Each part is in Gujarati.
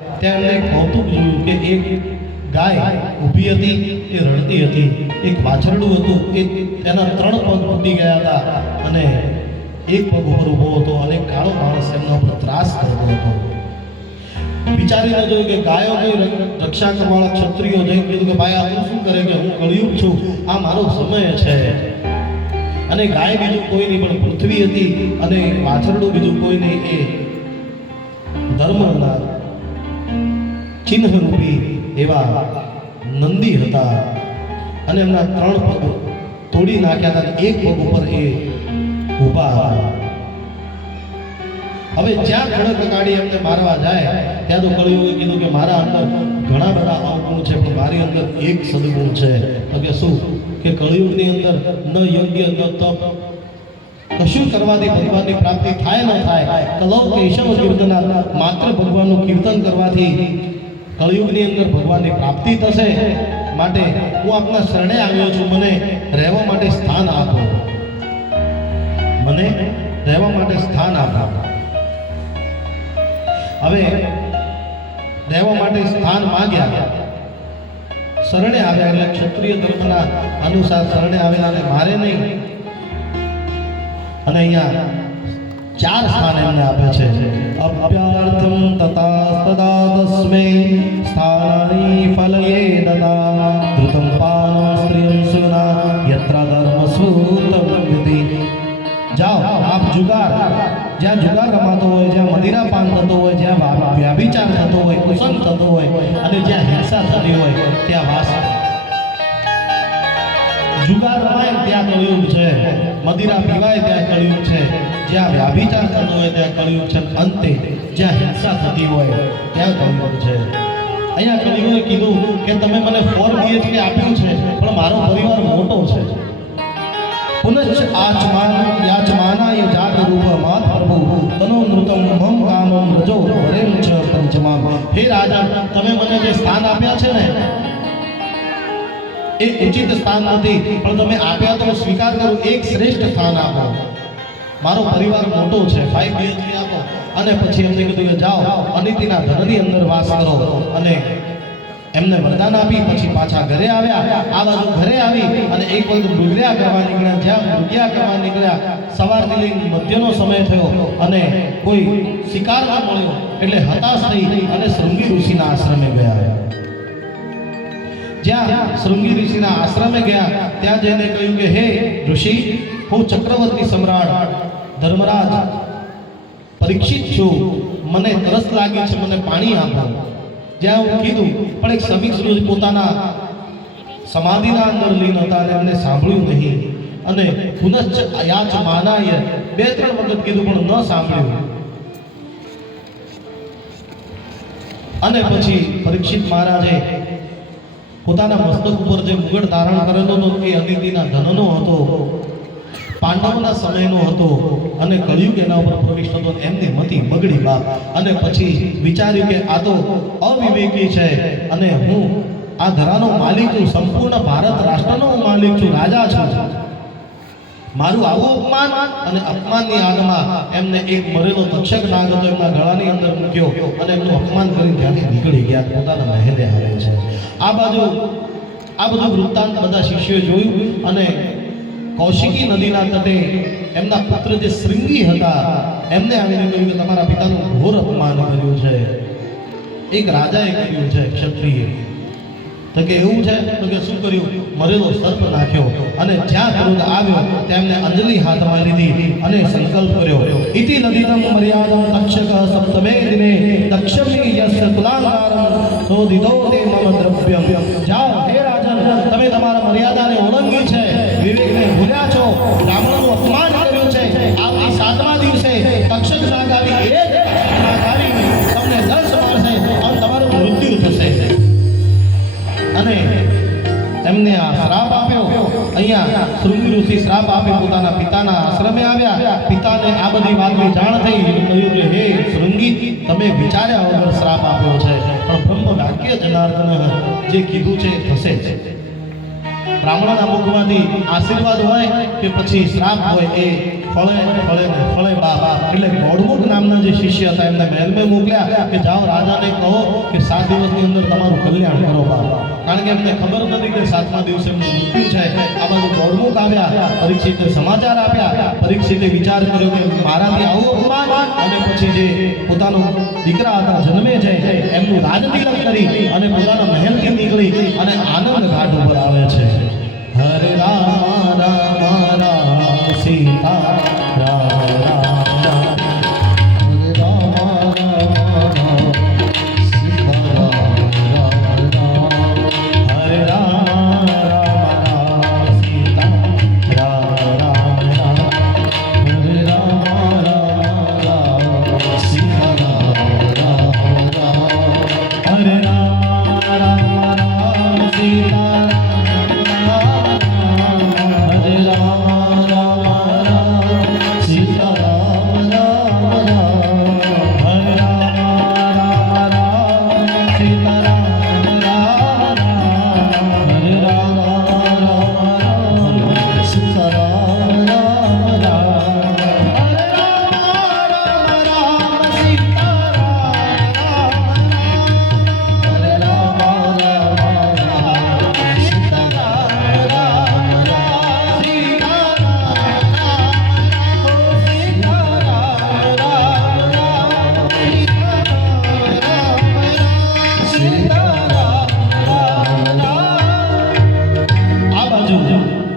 ત્યારે એક કૌતુક જોયું કે એક ગાય ઊભી હતી, એ રડતી હતી. એક વાછરડું હતું, એ એના 3 પગ તૂટી ગયા હતા અને એક પગ ઉપર ઊભો હતો અને કાળો માણસ એમના ઉપર ત્રાસ કરતો હતો. વિચારીને જોયું કે ગાયોની રક્ષા કરવાવાળા ક્ષત્રિયો જઈને કીધું કે ભાઈ આ તું શું કરે કે હું કળિયુગ છું, આ મારો સમય છે. અને ગાય બીજું કોઈ નહીં પણ પૃથ્વી હતી અને વાછરડું બીજું કોઈ નહીં, એ ધર્મના ચિહ્નરૂપી એવા નંદી હતા. અને એમના 3 પગ તોડી નાખ્યા હતા, એક પગ ઉપર એ ઊભા હતા. હવે જ્યાં ખડક કાઢી એમને મારવા જાય ત્યાં તો કળિયુગે કીધું કે મારા અંદર ઘણા બધા અવગુણ છે પણ મારી અંદર એક સદગુણ છે. તો કે શું? કે કળિયુગની અંદર ન યજ્ઞ ન તપ કશું કરવાથી ભગવાનની પ્રાપ્તિ થાય ન થાય. કલૌ કેશવ કીર્તના, માત્ર ભગવાનનું કીર્તન કરવાથી કળિયુગની અંદર ભગવાનની પ્રાપ્તિ થશે. માટે હું આપના શરણે આવ્યો છું, મને રહેવા માટે સ્થાન આપો, મને રહેવા માટે સ્થાન આપો. હવે રહેવા માટે સ્થાન માંગ્યા, શરણે આવ્યા એટલે ક્ષત્રિય ધર્મના અનુસાર શરણે આવેલા અને મારે નહીં. અને અહીંયા 4 સ્થાન એમને આપે છે. અભ્યાર્થમ તથા તદા તસ્મે સ્થાનાની ફલયે દદા ધૃતમ પાન સ્ત્રિયં સુના યત્ર ધર્મ સૂતમ વિધિ. જાઓ આપ જુગાર, જ્યાં જુગાર રમાતો હોય, જ્યાં મદિરા પાન થતો હોય, જ્યાં વ્યભિચાર થતો હોય, કુસંગ થતો હોય અને જ્યાં હિંસા થતી હોય ત્યાં વાસ. જુગાર રમાય ત્યાં કળિયુગ છે, મદિરા પીવાય ત્યાં કળિયુગ છે, જ્યાં વ્યભિચાર થતો હોય ત્યાં કળિયુગ છે, અંતે જ્યાં હિંસા થતી હોય ત્યાં કળિયુગ છે. અહીંયા કળિયુગે કીધું કે તમે મને 4 BHK આપ્યું છે પણ મારો પરિવાર મોટો છે. પુનશ્ચ આચમાન યાચમાનાય જાત રૂપ માત પ્રભુ તનો નૃતમ મમ કામમ રજો વરેમ ચ પંચમામ. હે રાજા, તમે મને જે સ્થાન આપ્યા છે ને એ ઉચિત સ્થાન નથી, પણ તમે આપ્યા તો સ્વીકાર કરું. એક શ્રેષ્ઠ સ્થાન આપો, મારો પરિવાર મોટો છે, 5 BHK આપો. અને પછી એમને કીધું કે જાઓ અનિતિના ધનની અંદર વાસ કરો. અને એમને વરદાન આપી પછી પાછા ઘરે આવ્યા. આ બાજુ ઘરે આવી અને એક વખત મૃગ્યા કરવા નીકળ્યા. જ્યાં મૃગ્યા કરવા નીકળ્યા સવારથી લઈને મધ્યનો સમય થયો અને કોઈ શિકાર ન મળ્યો એટલે હતાશ થઈ અને શૃંગી ઋષિના આશ્રમે ગયા. જ્યાં શૃંગી ઋષિના આશ્રમે ગયા ત્યાં જઈને કહ્યું કે હે ઋષિ, હું ચક્રવર્તી સમ્રાટ ધર્મરાજ પરીક્ષિત છું, મને તરસ લાગી છે, મને પાણી આપો. જ્યાં હું કીધું પણ એક સમીક્ષ પોતાના સમાધિના અંદર લીન હતા અને એમને સાંભળ્યું નહીં. અને પુનશ્ચ યાચમાનાય 2-3 વખત કીધું પણ ન સાંભળ્યું. અને પછી પરીક્ષિત મહારાજે પોતાના મસ્તક ઉપર જે મુગટ ધારણ કરેલો હતો એ અદિતિના ધનનો હતો, પાંડવના સમયનો હતો અને કળિયુગ એના ઉપર પ્રવિષ્ટ હતો. એમની મતિ બગડી બાપ. અને પછી વિચાર્યું કે આ તો અવિવેકી છે અને હું આ ધરાનો માલિક છું, સંપૂર્ણ ભારત રાષ્ટ્રનો હું માલિક છું, રાજા છું. મારું આવું અપમાન અને અપમાનની આગમાં એમને એક મરેલો તક્ષક નાગ હતો એમના ગળાની અંદર મૂક્યો અને એમનું અપમાન કરીને ત્યાંથી નીકળી ગયા, પોતાના મહેલે આવે છે. આ બાજુ આ બધું વૃત્તાંત બધા શિષ્યોએ જોયું અને કૌશિકી નદીના તટે એમના પુત્ર જે શૃંગી હતા એમને આવીને કહ્યું કે તમારા પિતાનું ઘોર અપમાન કર્યું છે, એક રાજાએ કર્યું છે ક્ષત્રિય. તો કે એવું છે? તો કે શું કર્યું? મરેલો સર્પ નાખ્યો અને જ્યાં ક્રોધ આવ્યો ત્યાં એમને અંજલિ હાથમાં લીધી અને સંકલ્પ કર્યો. ઇતિ નદીતમ મર્યાદમ તક્ષક સપ્તમે દિને દક્ષમી યસ્ય તુલાંગારમ શોધિતો તે મમ દ્રવ્યમ. જાઓ હે રાજન, તમે તમારા મર્યાદાને ઉલ્લંઘી છે, વિવેકને ભૂલ્યા છો, બ્રાહ્મણનું અપમાન કર્યું છે. આવતી 7મા દિવસે તક્ષક નાગ આવી તમને દંશ મારશે અને તમારું મૃત્યુ થશે. અને એમને આ શ્રાપ આપ્યો. અહીંયા શૃંગી ઋષિ શ્રાપ આપી પોતાના પિતાના આશ્રમે આવ્યા. પિતાને આ બધી વાતની જાણ થઈ. કહ્યું કે હે શૃંગી, તમે વિચાર્યા વગર શ્રાપ આપ્યો છે, પણ બ્રહ્મ વાક્ય જનાર્દન જે કીધું છે થશે જ. બ્રાહ્મણના મુખમાંથી આશીર્વાદ હોય કે પછી શ્રાપ હોય એ ફળે ફળે ને ફળે બા એટલે ગોળમુખ નામના જે શિષ્ય હતા એમને મહેલમાં મોકલ્યા કે જાઓ રાજાને કહો કે 7 દિવસની અંદર તમારું કલ્યાણ કરો બા, કારણ કે એમને ખબર નથી કે 7મા દિવસે એમનું મૃત્યુ છે। આ બધું ગોળમુખ આવ્યા, પરીક્ષિતે સમાચાર આપ્યા, પરીક્ષિતે વિચાર કર્યો કે મારાથી આવું અપમાન, અને પછી જે પોતાનો દીકરા હતા જન્મે છે એમનું રાજતિલક કરી અને પોતાના મહેલથી નીકળી અને આનંદ ઘાટ ઉપર આવે છે। હરે રામ રામ રામ સીતા રામ રામ રામ, હરે રામ રામ રામ સીતા રામ રામ રામ, હરે રામ રામ સીતા રામ રામ રામ, હરે રામ રામ સીતા રામ રામ રામ, હરે રામ સીતા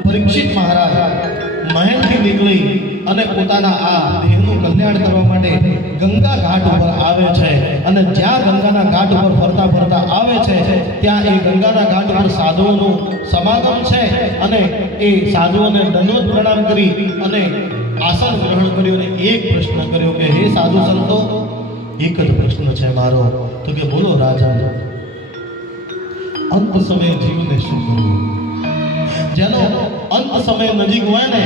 પરીક્ષિત મહારાજ મહેલથી નીકળી અને પોતાના આ દેહનું કલ્યાણ કરવા માટે ગંગા ઘાટ ઉપર આવે છે, અને જ્યાં ગંગાના ઘાટ ઉપર ફરતા ફરતા આવે છે ત્યાં એ ગંગાના ઘાટ ઉપર સાધુઓનું સમાગમ છે, અને એ સાધુઓને દંડવત પ્રણામ કરી અને આસન ગ્રહણ કર્યું અને એક પ્રશ્ન કર્યો કે હે સાધુ સંતો, એક જ પ્રશ્ન છે મારો, તો કે બોલો રાજા, અંત સમયે જીવને શું કરવું? જેનો અંત સમય નજીક હોય ને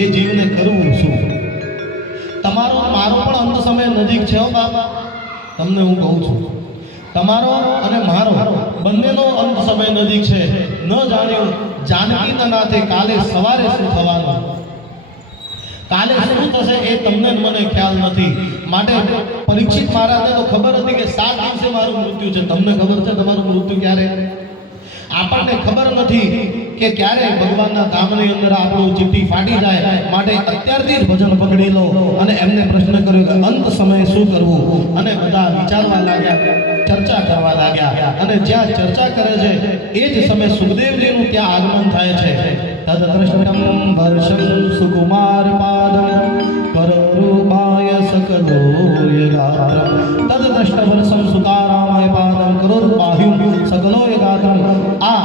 એ જીવને કરવું શું? તમારો મારો પણ અંત સમય નજીક છે હો બાબા, તમને હું કહું છું, તમારો અને મારો બંનેનો અંત સમય નજીક છે। ન જાણ્યું જાનકીના નાથે કાલે સવારે શું થવાનું, કાલે શું થશે એ તમને મને ખ્યાલ નથી। માટે પરીક્ષિત મહારાજને તો ખબર હતી કે 7 દિવસે મારું મૃત્યુ છે। તમને ખબર છે તમારું મૃત્યુ ક્યારે? આપણને ખબર નથી કે ક્યારે ભગવાનના ધામની અંદર આપણું ચીઠી ફાટી જાય। માટે અત્યારથી જ ભજન પકડી લો। અને એમને પ્રશ્ન કર્યો કે અંત સમયે શું કરવું, અને બધા વિચારવા લાગ્યા, ચર્ચા કરવા લાગ્યા, અને જ્યાં ચર્ચા કરે છે એ જ સમયે સુખદેવજીનું ત્યાં આગમન થાય છે। તદ્રષ્ટમ વર્ષમ સુકુમાર પાદમ કરોરૂપાય સકલોય ગાત્રમ, તદ્રષ્ટ વર્ષમ સુકારામય પાદમ કરોરૂપાહ્યુમ સકલોય ગાત્રમ। આ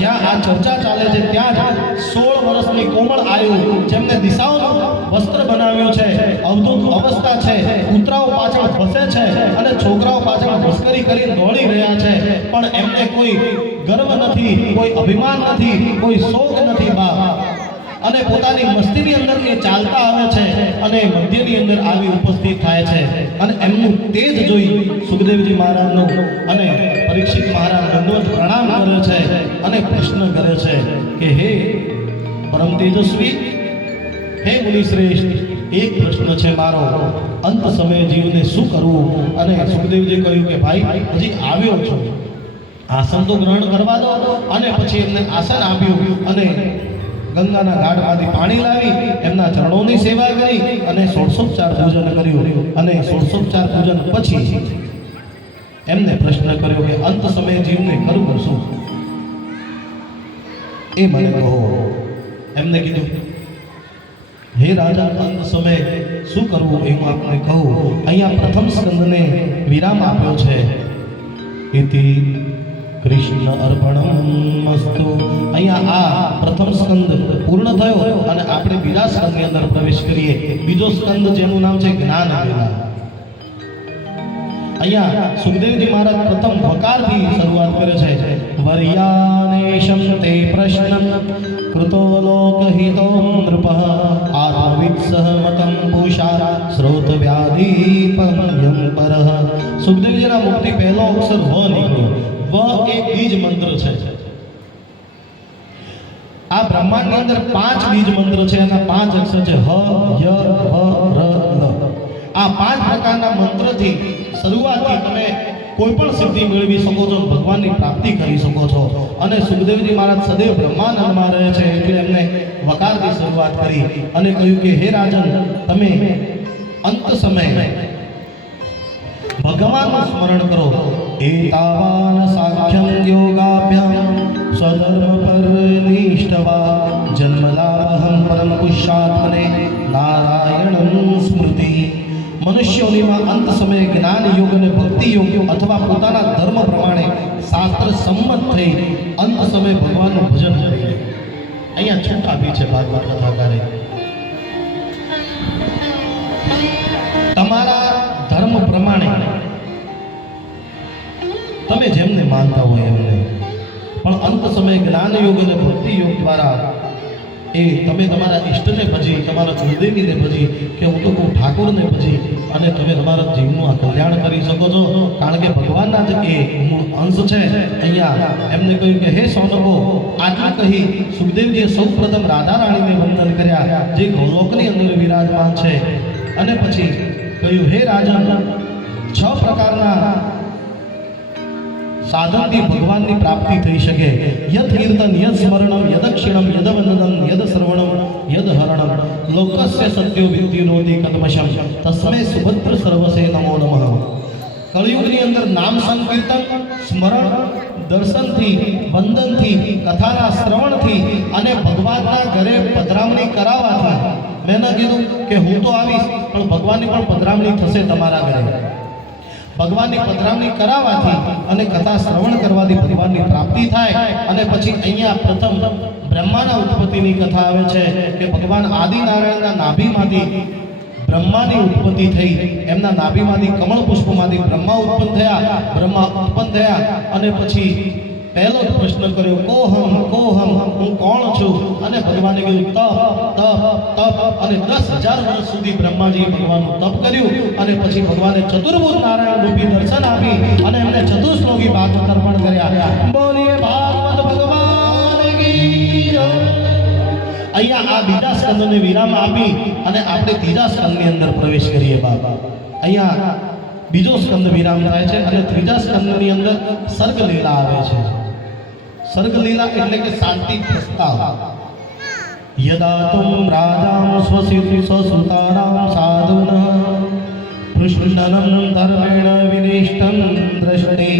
જ્યાં આ ચર્ચા ચાલે છે ત્યાં જ 16 વર્ષની કોમળ આયુ જેમને દિશાઓનું વસ્ત્ર બનાવ્યું છે, અવધૂત અવસ્થા છે, કૂતરાઓ પાછળ ફસે છે અને છોકરાઓ પાછળ મસ્કરી કરી દોડી રહ્યા છે, પણ એમને કોઈ ગર્વ નથી, કોઈ અભિમાન નથી, કોઈ શોક નથી બાપ, અને પોતાની મસ્તીની અંદર એ ચાલતા આવે છે અને મધ્યની અંદર આવી ઉપસ્થિત થાય છે। અને એમનું તેજ જોઈ સુખદેવજી મહારાજનું અને પરીક્ષિત મહારાજ દંડવત પ્રણામ કરે છે અને પ્રશ્ન કરે છે કે હે પરમ તેજસ્વી, હે મુનિશ્રેષ્ઠ, એક પ્રશ્ન છે મારો, અંત સમયે જીવને શું કરવું? અને સુખદેવજી કહ્યું કે ભાઈ હજી આવ્યો છો, આસન તો ગ્રહણ કરવા દો। અને પછી એમને આસન આપ્યું અને ગંગાના ઘાટમાંથી પાણી લાવી એમના ચરણોની સેવા કરી અને 16 પૂજન કર્યું। અને 16 પૂજન પછી એમને પ્રશ્ન કર્યો કે અંત સમયે જીવને કરવું શું, એ મને કહો। એમને કીધું હે રાજા, અંત સમયે શું કરવું એ હું આપને કહું। અહીંયા પ્રથમ સ્કંદને વિરામ આપ્યો છે, ઇતિ કૃષ્ણ અર્પણમસ્તુ। અહીંયા આ પ્રથમ સ્કંદ પૂર્ણ થયો અને આપણે બીજા સ્કંદની અંદર પ્રવેશ કરીએ। બીજો સ્કંદ જેનું નામ છે જ્ઞાન વેલા। અહીંયા સુખદેવજી મહારાજ પ્રથમ વકારથી શરૂઆત કરે છે, વર્યાનેશમ તે પ્રશ્નમ કૃતો લોકહિતો નૃપઃ આત્મવિદ સહમતમ પૂષા શ્રોત વ્યાધિપમ યમ પરઃ। સુખદેવજીના મુખથી પહેલો અક્ષર વ નીકળ્યો। વ એ બીજ મંત્ર છે, આ બ્રહ્માંડની અંદર 5 બીજ મંત્ર છે અને 5 અક્ષર છે હ ય હ ર લ. આ 5 પ્રકારના મંત્રથી શરૂઆતથી તમે કોઈ પણ સિદ્ધિ મેળવી શકો છો, ભગવાનની પ્રાપ્તિ કરી શકો છો. અને સુખદેવજી મહારાજ સદૈવ બ્રહ્માનંદમાં રહે છે એટલે એમને વકારથી શરૂઆત કરી અને કહ્યું કે હે રાજન, તમે અંત સમયે ભગવાનનું સ્મરણ કરો. એતાવાન સાખ્યમ યોગાભ્યામ સ્વધર્મ પરનિષ્ઠવા જન્મલાભહં પરમ પુરુષાત્મને નારાયણં સ્મૃતિ. મનુષ્યોનીમાં અંત સમયે જ્ઞાન યોગ અને ભક્તિ યોગ અથવા પોતાના ધર્મ પ્રમાણે શાસ્ત્ર સંમત થઈ અંત સમયે ભગવાનનું ભજન કરી. અહીંયા છૂટ આપી છે ભાગવત કથાકારે. તમારા ધર્મ પ્રમાણે તમે જેમને માનતા હોય એમને, પણ અંત સમયે જ્ઞાન યોગ અને ભક્તિ યોગ દ્વારા એ તમે તમારા ઈષ્ટને ભજી, તમારા કુળદેવીને ભજી, કે હું તો કહું ઠાકોરને ભજી અને તમે તમારા જીવનું આ કલ્યાણ કરી શકો છો. કારણ કે ભગવાનના જ એ મૂળ અંશ છે. અહીંયા એમને કહ્યું કે હે સૌનકો, આટલું કહી સુખદેવજીએ સૌ પ્રથમ રાધા રાણીને વંદન કર્યા જે ગોલોકની અંદર વિરાજમાન છે. અને પછી કહ્યું હે રાજન, 6 પ્રકારના સાધનથી ભગવાનની પ્રાપ્તિ થઈ શકે. યદ કીર્તન, યદ સ્મરણમ, યદક્ષિણમ, યદ વંદનમ, યદ શ્રવણમ, યદ હરણમ લોકસ્ય સત્યો વિદ્યુનોતિ કલ્મષમ તસ્મે સુભદ્ર સર્વસે નમો નમઃ. કળિયુગની અંદર નામ સંકીર્તન, સ્મરણ, દર્શનથી, વંદનથી, કથાના શ્રવણથી અને ભગવાનના ઘરે પધરામણી કરાવવાથી, મેં ન કીધું કે હું તો આવીશ, પણ ભગવાનની પણ પધરામણી થશે તમારા ઘરે. ભગવાનની પધરામણી કરાવવાથી અને કથા શ્રવણ કરવાથી ભગવાનની પ્રાપ્તિ થાય. અને પછી અહીંયા પ્રથમ બ્રહ્માના ઉત્પત્તિની કથા આવે છે કે ભગવાન આદિનારાયણના નાભીમાંથી બ્રહ્માની ઉત્પત્તિ થઈ. એમના નાભીમાંથી કમળ પુષ્પમાંથી બ્રહ્મા ઉત્પન્ન થયા. અને પછી પહેલો જ પ્રશ્ન કર્યો, કોહમ કોહમ, હું કોણ છું? અને ભગવાને કહ્યું તપ તપ તપ. અને 10,000 વર્ષ સુધી બ્રહ્માજીએ ભગવાનનું તપ કર્યું. અને પછી ભગવાને ચતુર્ભુજ નારાયણ રૂપી દર્શન આપી અને એમને ચતુશ્લોકી ભાગવત અર્પણ કર્યા. બોલીએ ભાગવત ભગવાન કી જય. અહીંયા આ બીજા સ્કંદને વિરામ આપી અને આપણે ત્રીજા સ્કંદની અંદર પ્રવેશ કરીએ. બાબા અહીંયા બીજો સ્કંદ વિરામ થાય છે અને ત્રીજા સ્કંદની અંદર સર્ગ લીલા આવે છે. સર્ગ લીલા એટલે કે શાંતિ પ્રસ્તાવ. યદા તુમ રાજામ સ્વસુતાનામ સાધુન પૃષ્ઠનમ ધર્મેણ વિનિષ્ટં દ્રષ્ટે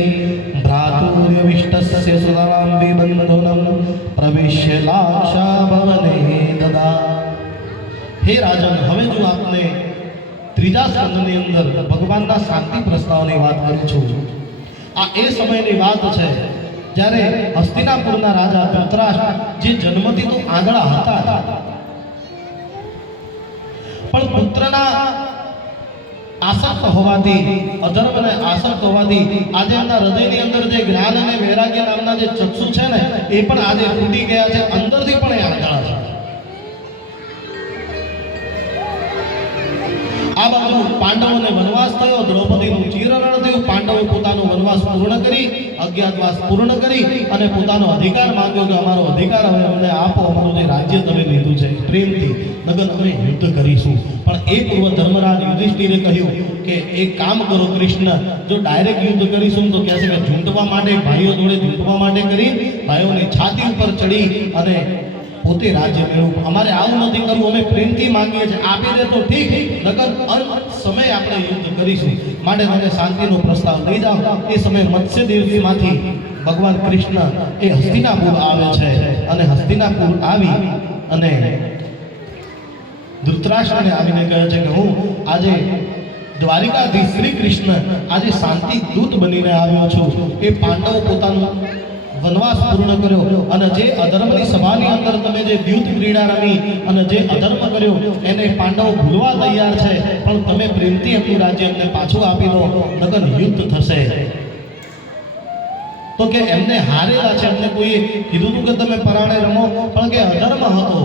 ભ્રાતુર્યવિષ્ટસ્ય સુતાનામ વિબંધુનમ પ્રવિશ્ય લાક્ષા ભવને દદા. હે રાજન, હવે જો આપને ત્રીજા સ્કંદની અંદર ભગવાનના શાંતિ પ્રસ્તાવની વાત કરું છું. આ એ સમયની વાત છે જ્યારે હસ્તિનાપુરના રાજા ધૃતરાષ્ટ્ર, જે જન્મથી તો આંધળા હતા, પણ પુત્રના આસક્ત હોવાથી, અધર્મને આસક્ત હોવાથી આજે એમના હૃદયની અંદર જે જ્ઞાન અને વૈરાગ્ય નામના જે ચક્ષુ છે ને, એ પણ આજે તૂટી ગયા છે. અંદરથી પણ એ આંધળા છે. આ બાજુ પાંડવોને વનવાસ થયો, દ્રૌપદીનું ચીરહરણ થયું. પાંડવોએ પોતાનો વનવાસ પૂર્ણ કરી, અજ્ઞાતવાસ પૂર્ણ કરી અને પોતાનો અધિકાર માંગ્યો કે અમારો અધિકાર હવે અમને આપો, અમારું જે રાજ્ય તમે લીધું છે પ્રેમથી, નગર અમે યુદ્ધ કરીશું. પણ એ પૂર્વ ધર્મરાજ યુધિષ્ઠિરે કહ્યું કે એક કામ કરો કૃષ્ણ, જો ડાયરેક્ટ યુદ્ધ કરીશું તો કહે છે કે ઝૂંટવા માટે, ભાઈઓ જોડે ઝૂંટવા માટે કરી, ભાઈઓની છાતી ઉપર ચડી અને પોતે રાજ્ય મેળવું. અમારે આવું નથી કરવું, અમે પ્રેમથી માંગીએ છીએ, આપી દે તો ઠીક, નકર અંત સમયે આપણે યુદ્ધ કરીશું. માટે તમે શાંતિનો પ્રસ્તાવ લઈ જાઓ. એ સમયે મત્સ્યદેવમાંથી ભગવાન કૃષ્ણ એ હસ્તિનાપુર આવે છે અને હસ્તિનાપુર આવી અને ધૃતરાષ્ટ્રને આવીને કહે છે કે હું આજે દ્વારિકાથી શ્રી કૃષ્ણ આજે શાંતિ દૂત બનીને આવ્યો છું. એ પાંડવો પોતાનું વનવાસ પૂર્ણ કર્યો અને જે અધર્મની સભાની અંદર તમે જે દ્યુત ક્રીડા રમી અને જે અધર્મ કર્યો એને પાંડવો ભૂલવા તૈયાર છે, પણ તમે પ્રેમથી એમનું રાજ્ય એમને પાછું આપી દો, નકર યુદ્ધ થશે. તો કે એમને હારેલા છે, એમને કોઈએ કીધું હતું કે તમે પરાણે રમો, પણ કે અધર્મ હતો,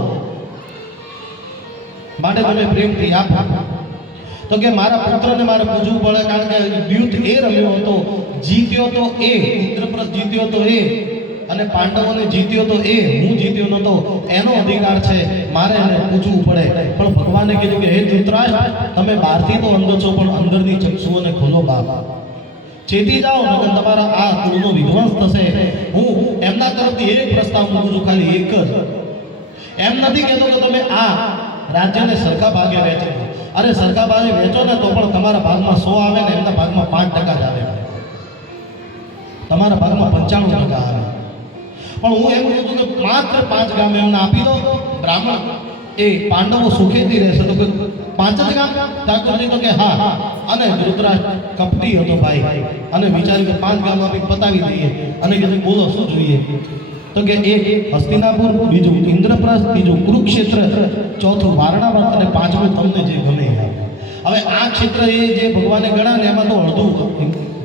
માટે તમે પ્રેમથી આપો. તો કે મારા પુત્રને મારે પૂછવું પડે, કારણ કે દ્યુત એ રમ્યો હતો, જીત્યો તો એ, ઇન્દ્રપ્રસ્થ જીત્યો તો એ, અને પાંડવોને જીત્યો તો એ, હું જીત્યો નતો, એનો અધિકાર છે, મારે એને પૂછવું પડે. પણ ભગવાને કીધું કે હે ધૃતરાષ્ટ્ર, તમે બહારથી તો અંધ છો પણ અંદરની ચક્ષુઓને ખોલો બાપ. ચેતી જાઓ નકર તમારા આ કુળનો વિધ્વંસ થશે. હું એમના તરફથી એક પ્રસ્તાવ મૂકું છું, ખાલી એક જ. એમ નથી કહેતો કે તમે આ રાજ્યને સરખા ભાગે વહેંચો. અરે સરખા ભાગે વહેંચો ને તો પણ તમારા ભાગમાં 100 આવે ને એમના ભાગમાં 5% જ આવે, તમારા ભાગમાં 95% આવે. પણ હું એમ કહું છું કે માત્ર 5 ગામ એમને આપી દો, બ્રાહ્મણ એ પાંડવો સુખેથી રહેશે. તો કે 5 જ ગામ? ઠાકોરજી તો કે હા. અને ધૃતરાષ્ટ્ર કપટી હતો ભાઈ, અને વિચાર્યું કે 5 ગામ આપી પતાવી દઈએ. અને કીધું બોલો શું જોઈએ? તો કે એક હસ્તિનાપુર, બીજું ઇન્દ્રપ્રસ્થ, ત્રીજું કુરુક્ષેત્ર, ચોથું વારણાવત અને 5મું તમને જે ગમે. હવે આ ક્ષેત્ર એ જે ભગવાને ગણા ને એમાં તો અડધું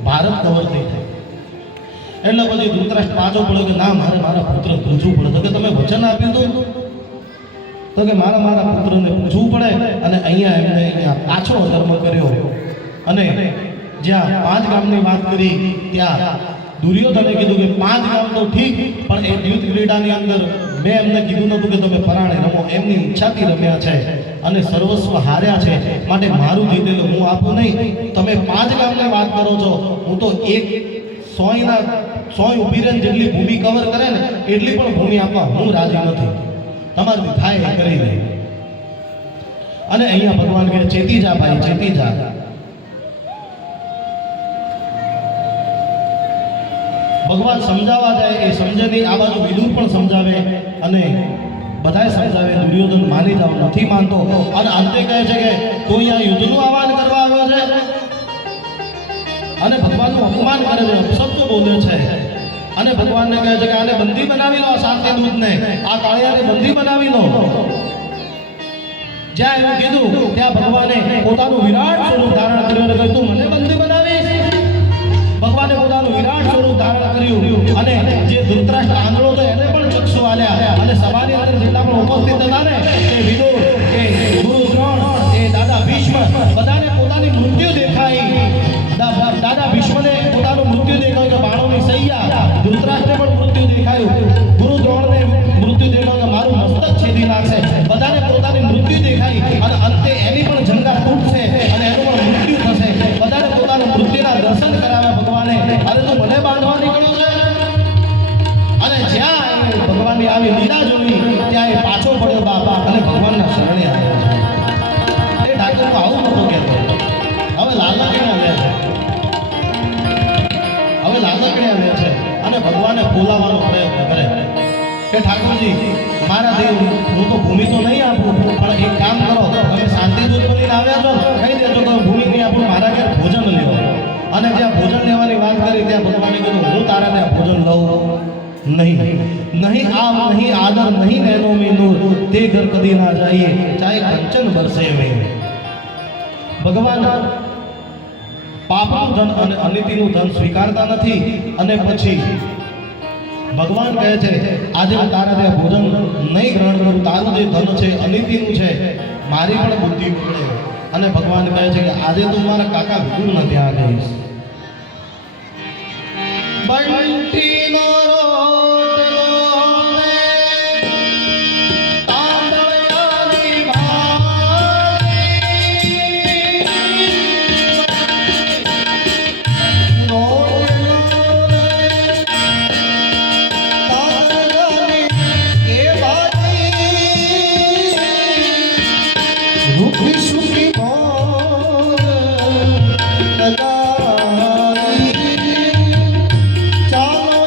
ભારત કવર થઈ જાય. એટલે પછી ધૃતરાષ્ટ્ર પાછો પડ્યો કે ના, મારે મારા પુત્ર પૂછવું પડે. તો કે તમે વચન આપ્યું હતું? તો કે મારા પુત્રને પૂછવું પડે. અને અહીંયા એમને અહીંયા પાછો ધર્મ કર્યો. અને જ્યાં 5 ગામની વાત કરી ત્યાં દુર્યોધને કીધું કે 5 ગામ તો ઠીક, પણ એ યુદ્ધ ક્રીડાની અંદર મેં એમને કીધું નતું કે તમે પરાણે રમો, એમની ઈચ્છાથી રમ્યા છે અને સર્વસ્વ હાર્યા છે, માટે મારું જીતેલું હું આપું નહીં. તમે 5 ગામની વાત કરો છો, હું તો એક 100 ઊભી રહે જેટલી ભૂમિ કવર કરે ને એટલી પણ ભૂમિ આપવા હું રાજી નથી. તમારી થાય કરી દે. અને અહીંયા ભગવાન કહે ચેતી જા ભાઈ, ચેતી જા. ભગવાન સમજાવવા જાય એ સમજે નહીં. આ બાજુ વિદુર પણ સમજાવે અને બધાએ સમજાવે. દુર્યોધન માની જાવ, નથી માનતો. અને અંતે કહે છે કે તું અહીંયા યુદ્ધનું આહવાન કરવા આવ્યો છે અને ભગવાનનું અપમાન કરે છે, અપશબ્દ બોલે છે. અને ભગવાનને કહે છે કે આને બંદી બનાવી લો, આ શાંતિ દૂતને, આ કાળિયાને બંદી બનાવી લો. જ્યાં એવું કીધું ત્યાં ભગવાને પોતાનું વિરાટ સ્વરૂપ ધારણ કર્યું અને કહ્યું તું મને બંદી બનાવીશ. ભગવાને પોતાનું વિરાટ સ્વરૂપ ધારણ કર્યું. અને જે ધૃતરાષ્ટ્ર આંધળો હતો એને પણ ચક્ષુ આલ્યા. અને સભાની અંદર જેટલા પણ ઉપસ્થિત હતા ને, એ વિદુર, એ ગુરુ દ્રોણ, એ દાદા ભીષ્મ, બધાને પોતાની મૃત્યુ દેખાઈ. દાદા ભીષ્મને પોતાનું મૃત્યુ દેખાયું કે બાણોની સૈયા. ધૃતરાષ્ટ્રને પણ મૃત્યુ દેખાયું. ગુરુ દ્રોણને મૃત્યુ દેખાયું કે મારું મસ્તક છેદી નાખશે. બધાને પોતાની મૃત્યુ દેખાઈ. અને અંતે એની પણ જંગા તૂટશે અને એનું પણ મૃત્યુ થશે. બધાને પોતાનું મૃત્યુના દર્શન કરાવ્યા ભગવાને. અરે તું મને બાંધવા નીકળ્યો છે? અને જ્યાં ભગવાનની આવી લીલા જોઈ ત્યાં એ પાછો પડ્યો બાપા અને ભગવાનના શરણે આવ્યો છે. એ ઠાકોર આવું નહોતો કહેતો. હવે લાલકડીયા લે છે, હવે લાલકડીયા લે છે અને ભગવાને બોલાવવાનો પ્રયત્ન કરે કે ઠાકોરજી મારા દેવ, હું તો ભૂમિ તો નહીં આપું, પણ એક કામ કરો, તમે શાંતિ દૂત બનીને આવ્યા છો, કહી દેજો તમે ભૂમિ નહીં આપું, મારા ઘેર ભોજન લેવો. અને જ્યાં ભોજન લેવાની વાત કરી ત્યાં ભગવાને કીધું હું તારા ત્યાં ભોજન લઉં નહીં. નહીં આવ, નહીં આદર, નહીં નૈનો મેં નૂર, તે ઘર કદી ના જઈએ, ચાહે કંચન બરસે મેં. ભગવાન પાપનું ધન અને અનિતિનું ધન સ્વીકારતા નથી. અને પછી ભગવાન કહે છે આજે હું તારા ત્યાં ભોજન નહીં ગ્રહણ કરું. તારું જે ધન છે અનિતિનું છે, મારી પણ બુદ્ધિ બગડે. અને ભગવાન કહે છે કે આજે તું મારા કાકા વિદુરના ત્યાં જઈશ. બંટીનો રોટલો ને તાંદળિયાની ચાલો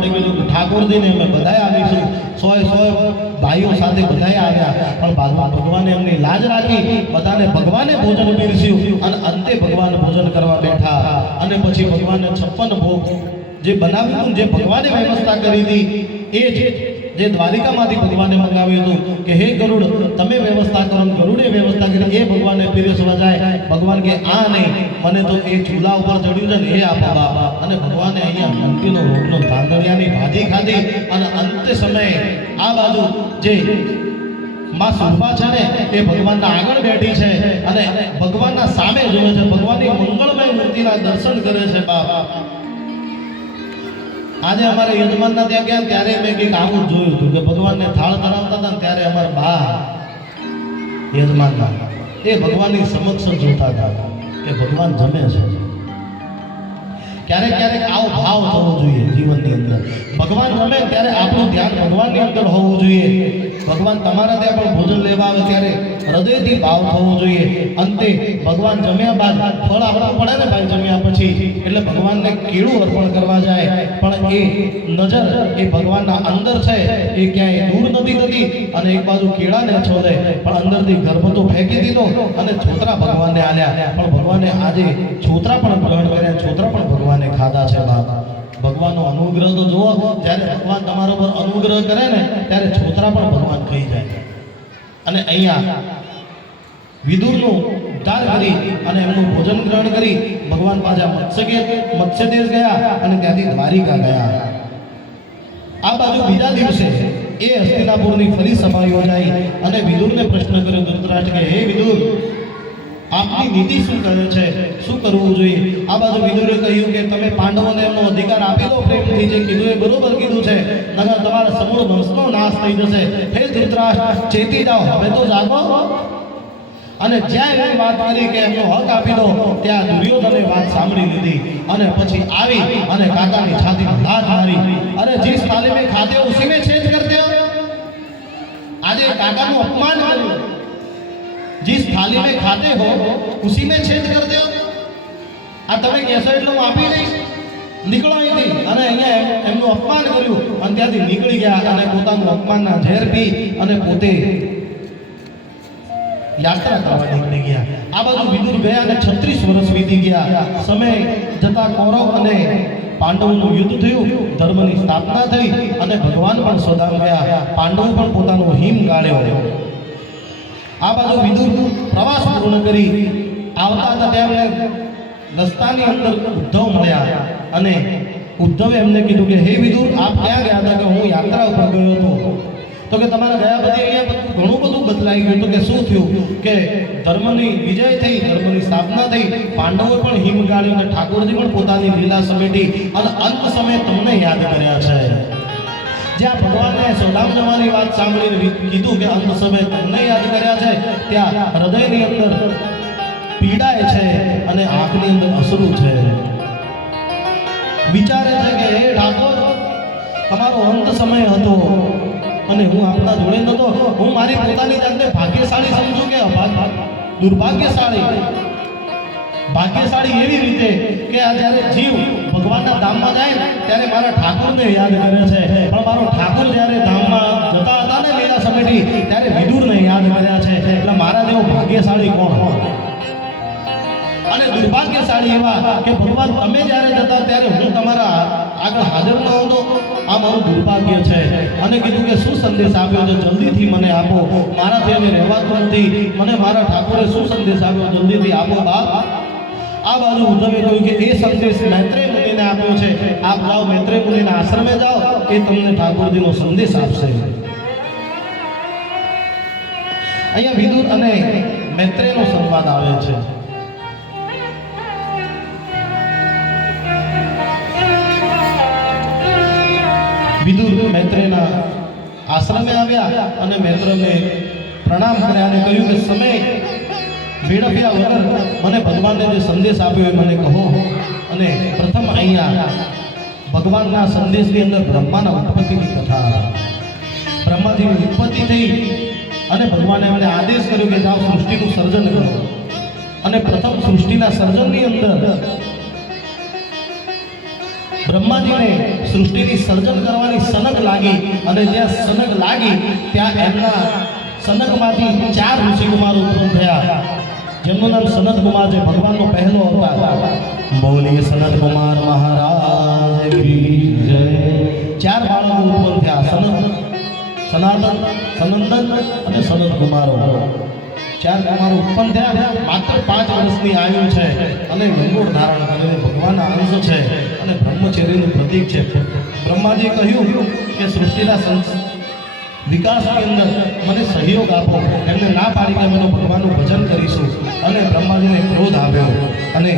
માટે કીધું કે ઠાકોરજીને અમે બધાય આવીશું, 100 ભાઈઓ સાથે બધાય આવ્યા, પણ ભગવાને એમની લાજ રાખી, બધાને ભગવાને ભોજન પીરસ્યું અને અંતે ભગવાન ભોજન કરવા બેઠા અને પછી ભગવાને 56 ભોગ જે બનાવ્યું, જે ભગવાને વ્યવસ્થા કરી હતી, એ જ જે દ્વારિકામાંથી ભગવાને મંગાવ્યું હતું કે હે ગરુડ તમે વ્યવસ્થા કરો, ગરુડે વ્યવસ્થા કરી, એ ભગવાને પીરસવા જાય. ભગવાન કે આ નહીં, મને તો એ ચૂલા ઉપર ચડ્યું છે ને એ આપો બાપા. અને ભગવાને અહીંયા મંતીનો રોટલો ધાંધળિયાની ભાજી ખાધી અને અંતે સમયે આ બાજુ જે માં સુરભા છે ને એ ભગવાનના આગળ બેઠી છે અને ભગવાનના સામે જોવે છે, ભગવાનની મંગળમય મૂર્તિના દર્શન કરે છે. બાપ આજે અમારે યજમાનના ત્યાં ગયા ત્યારે મેં કંઈક આવું જોયું હતું કે ભગવાનને થાળ ધરાવતા હતા ને ત્યારે અમારા બા યજમાનના એ ભગવાનની સમક્ષ જોતા હતા કે ભગવાન જમે છે. ક્યારેક ક્યારેક આવો ભાવ થવો જોઈએ જીવનની અંદર. ભગવાન જમે ત્યારે આપણું ધ્યાન ભગવાનની અંદર હોવું જોઈએ. ભગવાન તમારા ત્યાં પણ ભોજન લેવા આવે ત્યારે હૃદયથી ભાવ થવો જોઈએ. અંતે ભગવાન જમ્યા બાદ ફળ આપવું પડે ને ભાઈ, જમ્યા પછી એટલે ભગવાનને કેળું અર્પણ કરવા જાય, પણ એ નજર એ ભગવાનના અંદર છે, એ ક્યાંય દૂર નથી થતી અને એક બાજુ કેળાને છોડે પણ અંદરથી ગર્ભ તો ફેંકી દીધો અને છોતરા ભગવાનને આલ્યા, પણ ભગવાને આજે છોતરા પણ ગ્રહણ કર્યા, છોતરા પણ ભગવાને ખાધા છે. બાપ ભગવાનનો અનુગ્રહ તો જુઓ, જ્યારે ભગવાન તમારા પર અનુગ્રહ કરે ને ત્યારે છોતરા પણ ભગવાન ખાઈ જાય. અને અહીંયા વિદુરનો ઉદ્ધાર કરી અને એમનું ભોજન ગ્રહણ કરી ભગવાન પાછા મત્સ્યદેશ ગયા અને ત્યાંથી દ્વારિકા ગયા. આ બાજુ બીજા દિવસે એ હસ્તિનાપુરની ફરી સભા યોજાઈ અને વિદુરને પ્રશ્ન કર્યો ધૃતરાષ્ટ્ર કે હે વિદુર, આપની નીતિ શું કહે છે, શું કરવું જોઈએ? આ બાજુ વિદુરે કહ્યું કે તમે પાંડવોને એમનો અધિકાર આપી દો પ્રેમથી, જે કીધું એ બરોબર કીધું છે, નકર તમારા સમૂળ વંશનો નાશ થઈ જશે. હે ધૃતરાષ્ટ્ર, ચેતી જાઓ, હવે તો જાગો. અને જ્યાં એવી વાત કરી કે એમનો હક આપી દો, ત્યાં દુર્યોધને વાત સાંભળી લીધી અને પછી આવી અને કાકાની છાતીમાં લાત મારી. અરે જીસ થાલી મેં ખાતે ઉસી મેં છેદ કરતે હો. આજે કાકાનું અપમાન કર્યું. जिस थाली में खाते हो उसी में छेद कर दो. આ તમે કહેશો એટલે હું આપી દઈશ, નીકળો અહીંથી. અને અહીંયા એમનું અપમાન કર્યું અને ત્યાંથી નીકળી ગયા અને પોતાનું અપમાનના ઝેર પી અને પોતે યાત્રા કરવા નીકળી ગયા. આ બાજુ વિદુર ગયા અને 36 વર્ષ વીતી ગયા. સમય જતા કૌરવ અને પાંડવોનું યુદ્ધ થયું, ધર્મની સ્થાપના થઈ અને ભગવાન પણ સ્વધામ ગયા. પાંડવો પણ પોતાનો હિમ ગાળ્યો. આ બાજુ વિદુર પ્રવાસ પૂર્ણ કરી આવતા હતા ત્યારે રસ્તાની અંદર ઉદ્ધવ મળ્યા અને ઉદ્ધવે એમને કીધું કે હે વિદુર, આપ ક્યાં ગયા હતા? કે હું યાત્રા ઉપર ગયો હતો. તો કે તમારા ગયા પછી અહીંયા ઘણું બધું બદલાઈ ગયું. તો કે શું થયું? કે ધર્મની વિજય થઈ, ધર્મની સ્થાપના થઈ, પાંડવોએ પણ હિમ ગાળ્યું અને ઠાકોરજી પણ પોતાની લીલા સમેટી અને અંત સમયે તમને યાદ કર્યા છે. જ્યાં ભગવાનને સ્વધામ જવાની વાત સાંભળીને કીધું કે અંત સમયે તમને યાદ કર્યા છે, ત્યાં હૃદયની અંદર પીડાય છે અને આંખની અંદર અસરું છે. વિચારે છે કે હે ઠાકોર, તમારો અંત સમય હતો અને હું આપના જોડે નતો. હું મારી પોતાની જાતને ભાગ્યશાળી સમજુ કે દુર્ભાગ્યશાળી? ભાગ્યશાળી એવી રીતે કે આ જ્યારે જીવ ભગવાનના ધામમાં જાય ને ત્યારે મારા ઠાકોરને યાદ કરે છે, પણ મારો ઠાકોર જ્યારે ધામમાં જતા હતા ને લીલા સમેટી ત્યારે વિદુરને યાદ કર્યા છે. એટલે મારા જેવો ભાગ્યશાળી કોણ? અને દુર્ભાગ્યશાળી એવા કે ભગવાન તમે જ્યારે જતા ત્યારે હું તમારા આગળ હાજર ન હતો. આ મારું દુર્ભાગ્ય છે. અને કીધું કે શું સંદેશ આપ્યો છે, જલ્દીથી મને આપો, મારાથી હવે રહેવાતું નથી. મને મારા ઠાકોરે શું સંદેશ આપ્યો, જલ્દીથી આપો બાપ. આ બાજુ ઉદ્ધવે કહ્યું કે એ સંદેશ મૈત્રેય મુનિને આપ્યો છે, આપ જાઓ મૈત્રેય મુનિના આશ્રમે જાઓ, એ તમને ઠાકોરજીનો સંદેશ આપશે. અહીંયા વિદુર અને મૈત્રેયનો સંવાદ આવે છે. વિદુર મૈત્રેયના આશ્રમે આવ્યા અને મૈત્રેયને પ્રણામ કર્યા અને કહ્યું કે સમય મેળવ્યા વગર મને ભગવાનને જે સંદેશ આપ્યો એ મને કહો. અને પ્રથમ અહીંયા ભગવાનના સંદેશની અંદર બ્રહ્માના ઉત્પત્તિની કથા. બ્રહ્માજીની ઉત્પત્તિ થઈ અને ભગવાને એમને આદેશ કર્યો કે જાઓ સૃષ્ટિનું સર્જન કરો. અને પ્રથમ સૃષ્ટિના સર્જનની અંદર બ્રહ્માજીને સૃષ્ટિની સર્જન કરવાની સનક લાગી અને જ્યાં સનક લાગી ત્યાં એમના સનકમાંથી 4 ઋષિકુમારો ઉત્પન્ન થયા, જેમનું નામ સનત કુમાર છે, ભગવાનનો પહેલો અવતાર. બોલીએ સનત કુમાર મહારાજ કી જય. 4 બાળકો ઉત્પન્ન થયા, સનાતન, સનંદન અને સનત કુમારો. 4 કુમારો ઉત્પન્ન થયા. માત્ર 5 વર્ષની આયુ છે અને મંગોળ ધારણ કરીને ભગવાનના અંશ છે અને બ્રહ્મચર્યનું પ્રતીક છે. બ્રહ્માજીએ કહ્યું કે સૃષ્ટિના વિકાસની અંદર મને સહયોગ આપો. એમને ના પાડી કે અમે ભગવાનનું ભજન કરીશું. અને બ્રહ્માજીને ક્રોધ આવ્યો અને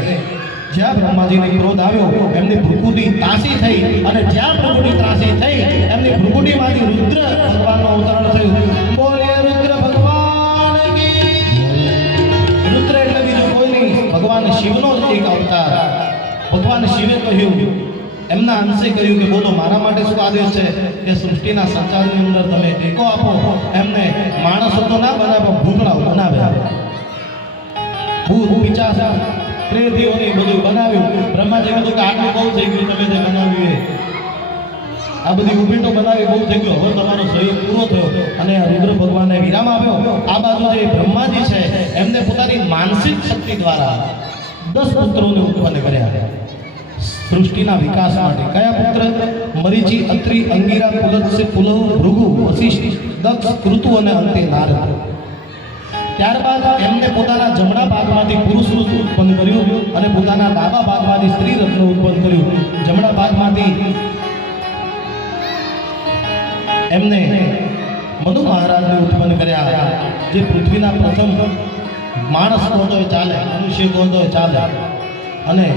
જ્યાં બ્રહ્માજીને ક્રોધ આવ્યો એમની ભૃકુટી ત્રાસી થઈ અને જ્યાં ભૃકુટી ત્રાસી થઈ એમની ભૃકુટીમાંથી રુદ્ર ભગવાનનું અવતરણ થયું. બોલીએ રુદ્ર ભગવાન કી. રુદ્ર એટલે બીજું કોઈ નહીં, ભગવાન શિવનો જ એક અવતાર. ભગવાન શિવે કહ્યું, એમના અંશે કહ્યું કે બોલો મારા માટે શું આદેશ છે કે સૃષ્ટિના સંચારની અંદર તમે ટેકો આપો. એમને માણસો તો ના બનાવ્યા, ભૂતળાઓ બનાવ્યા. ભૂત પિચાસ પ્રેતીઓની બધું બનાવ્યું. બ્રહ્માજી કીધું કે આટલું બહુ થઈ ગયું, તમે જે બનાવ્યું આ બધી ઊભીટો બનાવી બહુ થઈ ગયો, હવે તમારો સહયોગ પૂરો થયો. અને રુદ્ર ભગવાનને વિરામ આપ્યો. આ બાજુ જે બ્રહ્માજી છે એમને પોતાની માનસિક શક્તિ દ્વારા 10 પુત્રોને ઉત્પન્ન કર્યા સૃષ્ટિના વિકાસ માટે. કયા પુત્ર? મરીચી, અત્રિ, અંગિરા, પુલત્સ્ય, પુલહ, ભૃગુ, વશિષ્ઠ, દક્ષ, કૃતુ અને અંતે નારદ. ત્યારબાદ એમને પોતાના જમણા ભાગમાંથી પુરુષ રત્ન ઉત્પન્ન કર્યું અને પોતાના ડાબા ભાગમાંથી સ્ત્રી રત્ન ઉત્પન્ન કર્યું. જમણા ભાગમાંથી એમને મનુ મહારાજને ઉત્પન્ન કર્યા, જે પૃથ્વીના પ્રથમ માણસ કહો તો ચાલે, મનુષ્ય કહો તો ચાલે. અને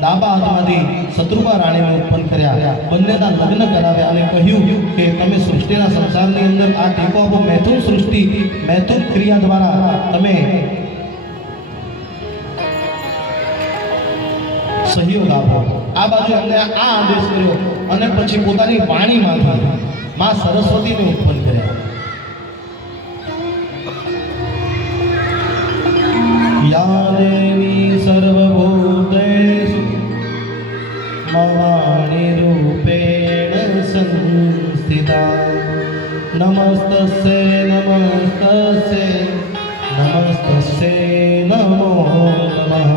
ડાબા હાથમાંથી શત્રુપા રાણીને ઉત્પન્ન કર્યા. બંનેના લગ્ન કરાવ્યા અને કહ્યું કે તમે સૃષ્ટિના સંસારની અંદર આ ટેકો આપો. મૈથુન સૃષ્ટિ, મૈથુન ક્રિયા દ્વારા તમે સહયોગ આપો. આ બાજુ એમને આ આદેશ કર્યો અને પછી પોતાની વાણીમાંથી માં સરસ્વતીને ઉત્પન્ન કર્યા. યા દેવી સર્વભૂતેષુ મવાણી રૂપેણ સંસ્થિતા નમસ્તસ્યૈ નમસ્તસ્યૈ નમસ્તસ્યૈ નમો નમઃ.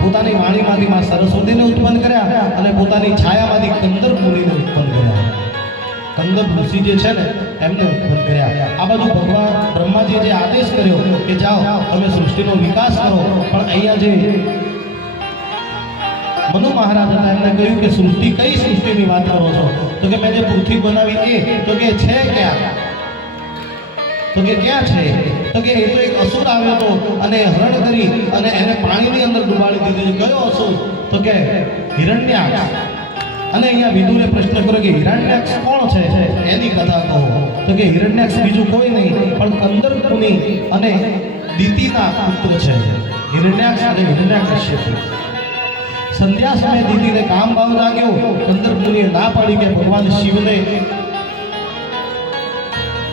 પોતાની વાણીમાંથી માં સરસ્વતીને ઉત્પન્ન કર્યા અને પોતાની છાયામાંથી કંદર મુનિને ઉત્પન્ન કર્યા. કંદર ઋષિ જે છે ને એમને ઉત્પન્ન કર્યા. આ બાજુ ભગવાન બ્રહ્માજીએ જે આદેશ કર્યો કે જાઓ તમે સૃષ્ટિનો વિકાસ કરો, પણ અહીંયા જે મનુ મહારાજ હતા એમને કહ્યું કે સૃષ્ટિ, કઈ સૃષ્ટિની વાત કરો છો? તો કે મેં જે પૃથ્વી બનાવી એ. તો કે છે ક્યાં? તો કે ક્યાં છે? તો કે એ તો એક અસુર આવ્યો હતો અને હરણ કરી અને એને પાણીની અંદર ડુબાડી દીધું. કયો અસુર? તો કે હિરણ્યાક્ષ. અને અહીંયા વિદુરે પ્રશ્ન કર્યો કે હિરણ્યાક્ષ કોણ છે, એની કથા કહો. તો કે હિરણ્યાક્ષ બીજું કોઈ નહીં પણ કંદર મુનિ અને દિતિના પુત્ર છે. હિરણ્યાક્ષ અને હિરણ્યાકશ્યપ. સંધ્યા સમયે દીદીને કામ ભાવ લાગ્યો. કંદર મુનિએ ના પાડી કે ભગવાન શિવને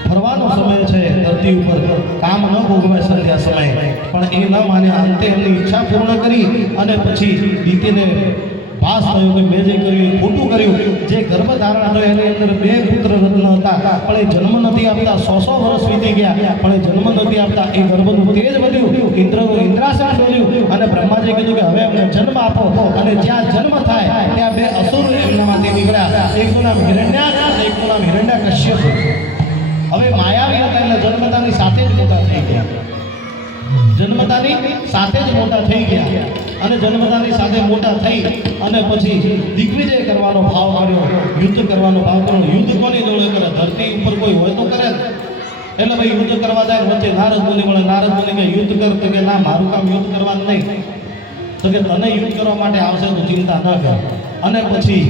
ફરવાનો સમય છે, ધરતી ઉપર કામ ન ભોગવાય સંધ્યા સમયે. પણ એ ન માન્યા. અંતે એમની ઈચ્છા પૂર્ણ કરી અને પછી દીદીને ભાસ થયો કે મેં જે કર્યું એ ખોટું કર્યું. જે ગર્ભ ધારણ થયો એની અંદર 2 પુત્ર રત્ન હતા, પણ એ જન્મ નથી આપતા. 100 વર્ષ વીતી ગયા પણ એ જન્મ નથી આપતા. એ ગર્ભનું તેજ વધ્યું, ઇન્દ્રાસન શોધ્યું અને બ્રહ્માજીએ કીધું કે હવે એમને જન્મ આપો. અને જ્યાં જન્મ થાય ત્યાં 2 અસુર એમનામાંથી નીકળ્યા. એકનું નામ હિરણ્યાક્ષ અને એકનું નામ હિરણ્યાકશ્યપ. હવે માયાવી હતા એટલે જન્મતાની સાથે જ મોટા થઈ ગયા. જન્મતાની સાથે જ મોટા થઈ ગયા અને જન્મતાની સાથે મોટા થઈ અને પછી દિગ્વિજય કરવાનો ભાવ કર્યો, યુદ્ધ કરવાનો ભાવ કર્યો. યુદ્ધ કોની જોડે કરે? ધરતી ઉપર કોઈ હોય તો કરે. એટલે ભાઈ યુદ્ધ કરવા જાય, વચ્ચે નારદ મુનિ મળે. નારદ મુનિ કે યુદ્ધ કર. તો કે ના, મારું કામ યુદ્ધ કરવાનું નહીં. તો કે તને યુદ્ધ કરવા માટે આવશે તો ચિંતા ન કર. અને પછી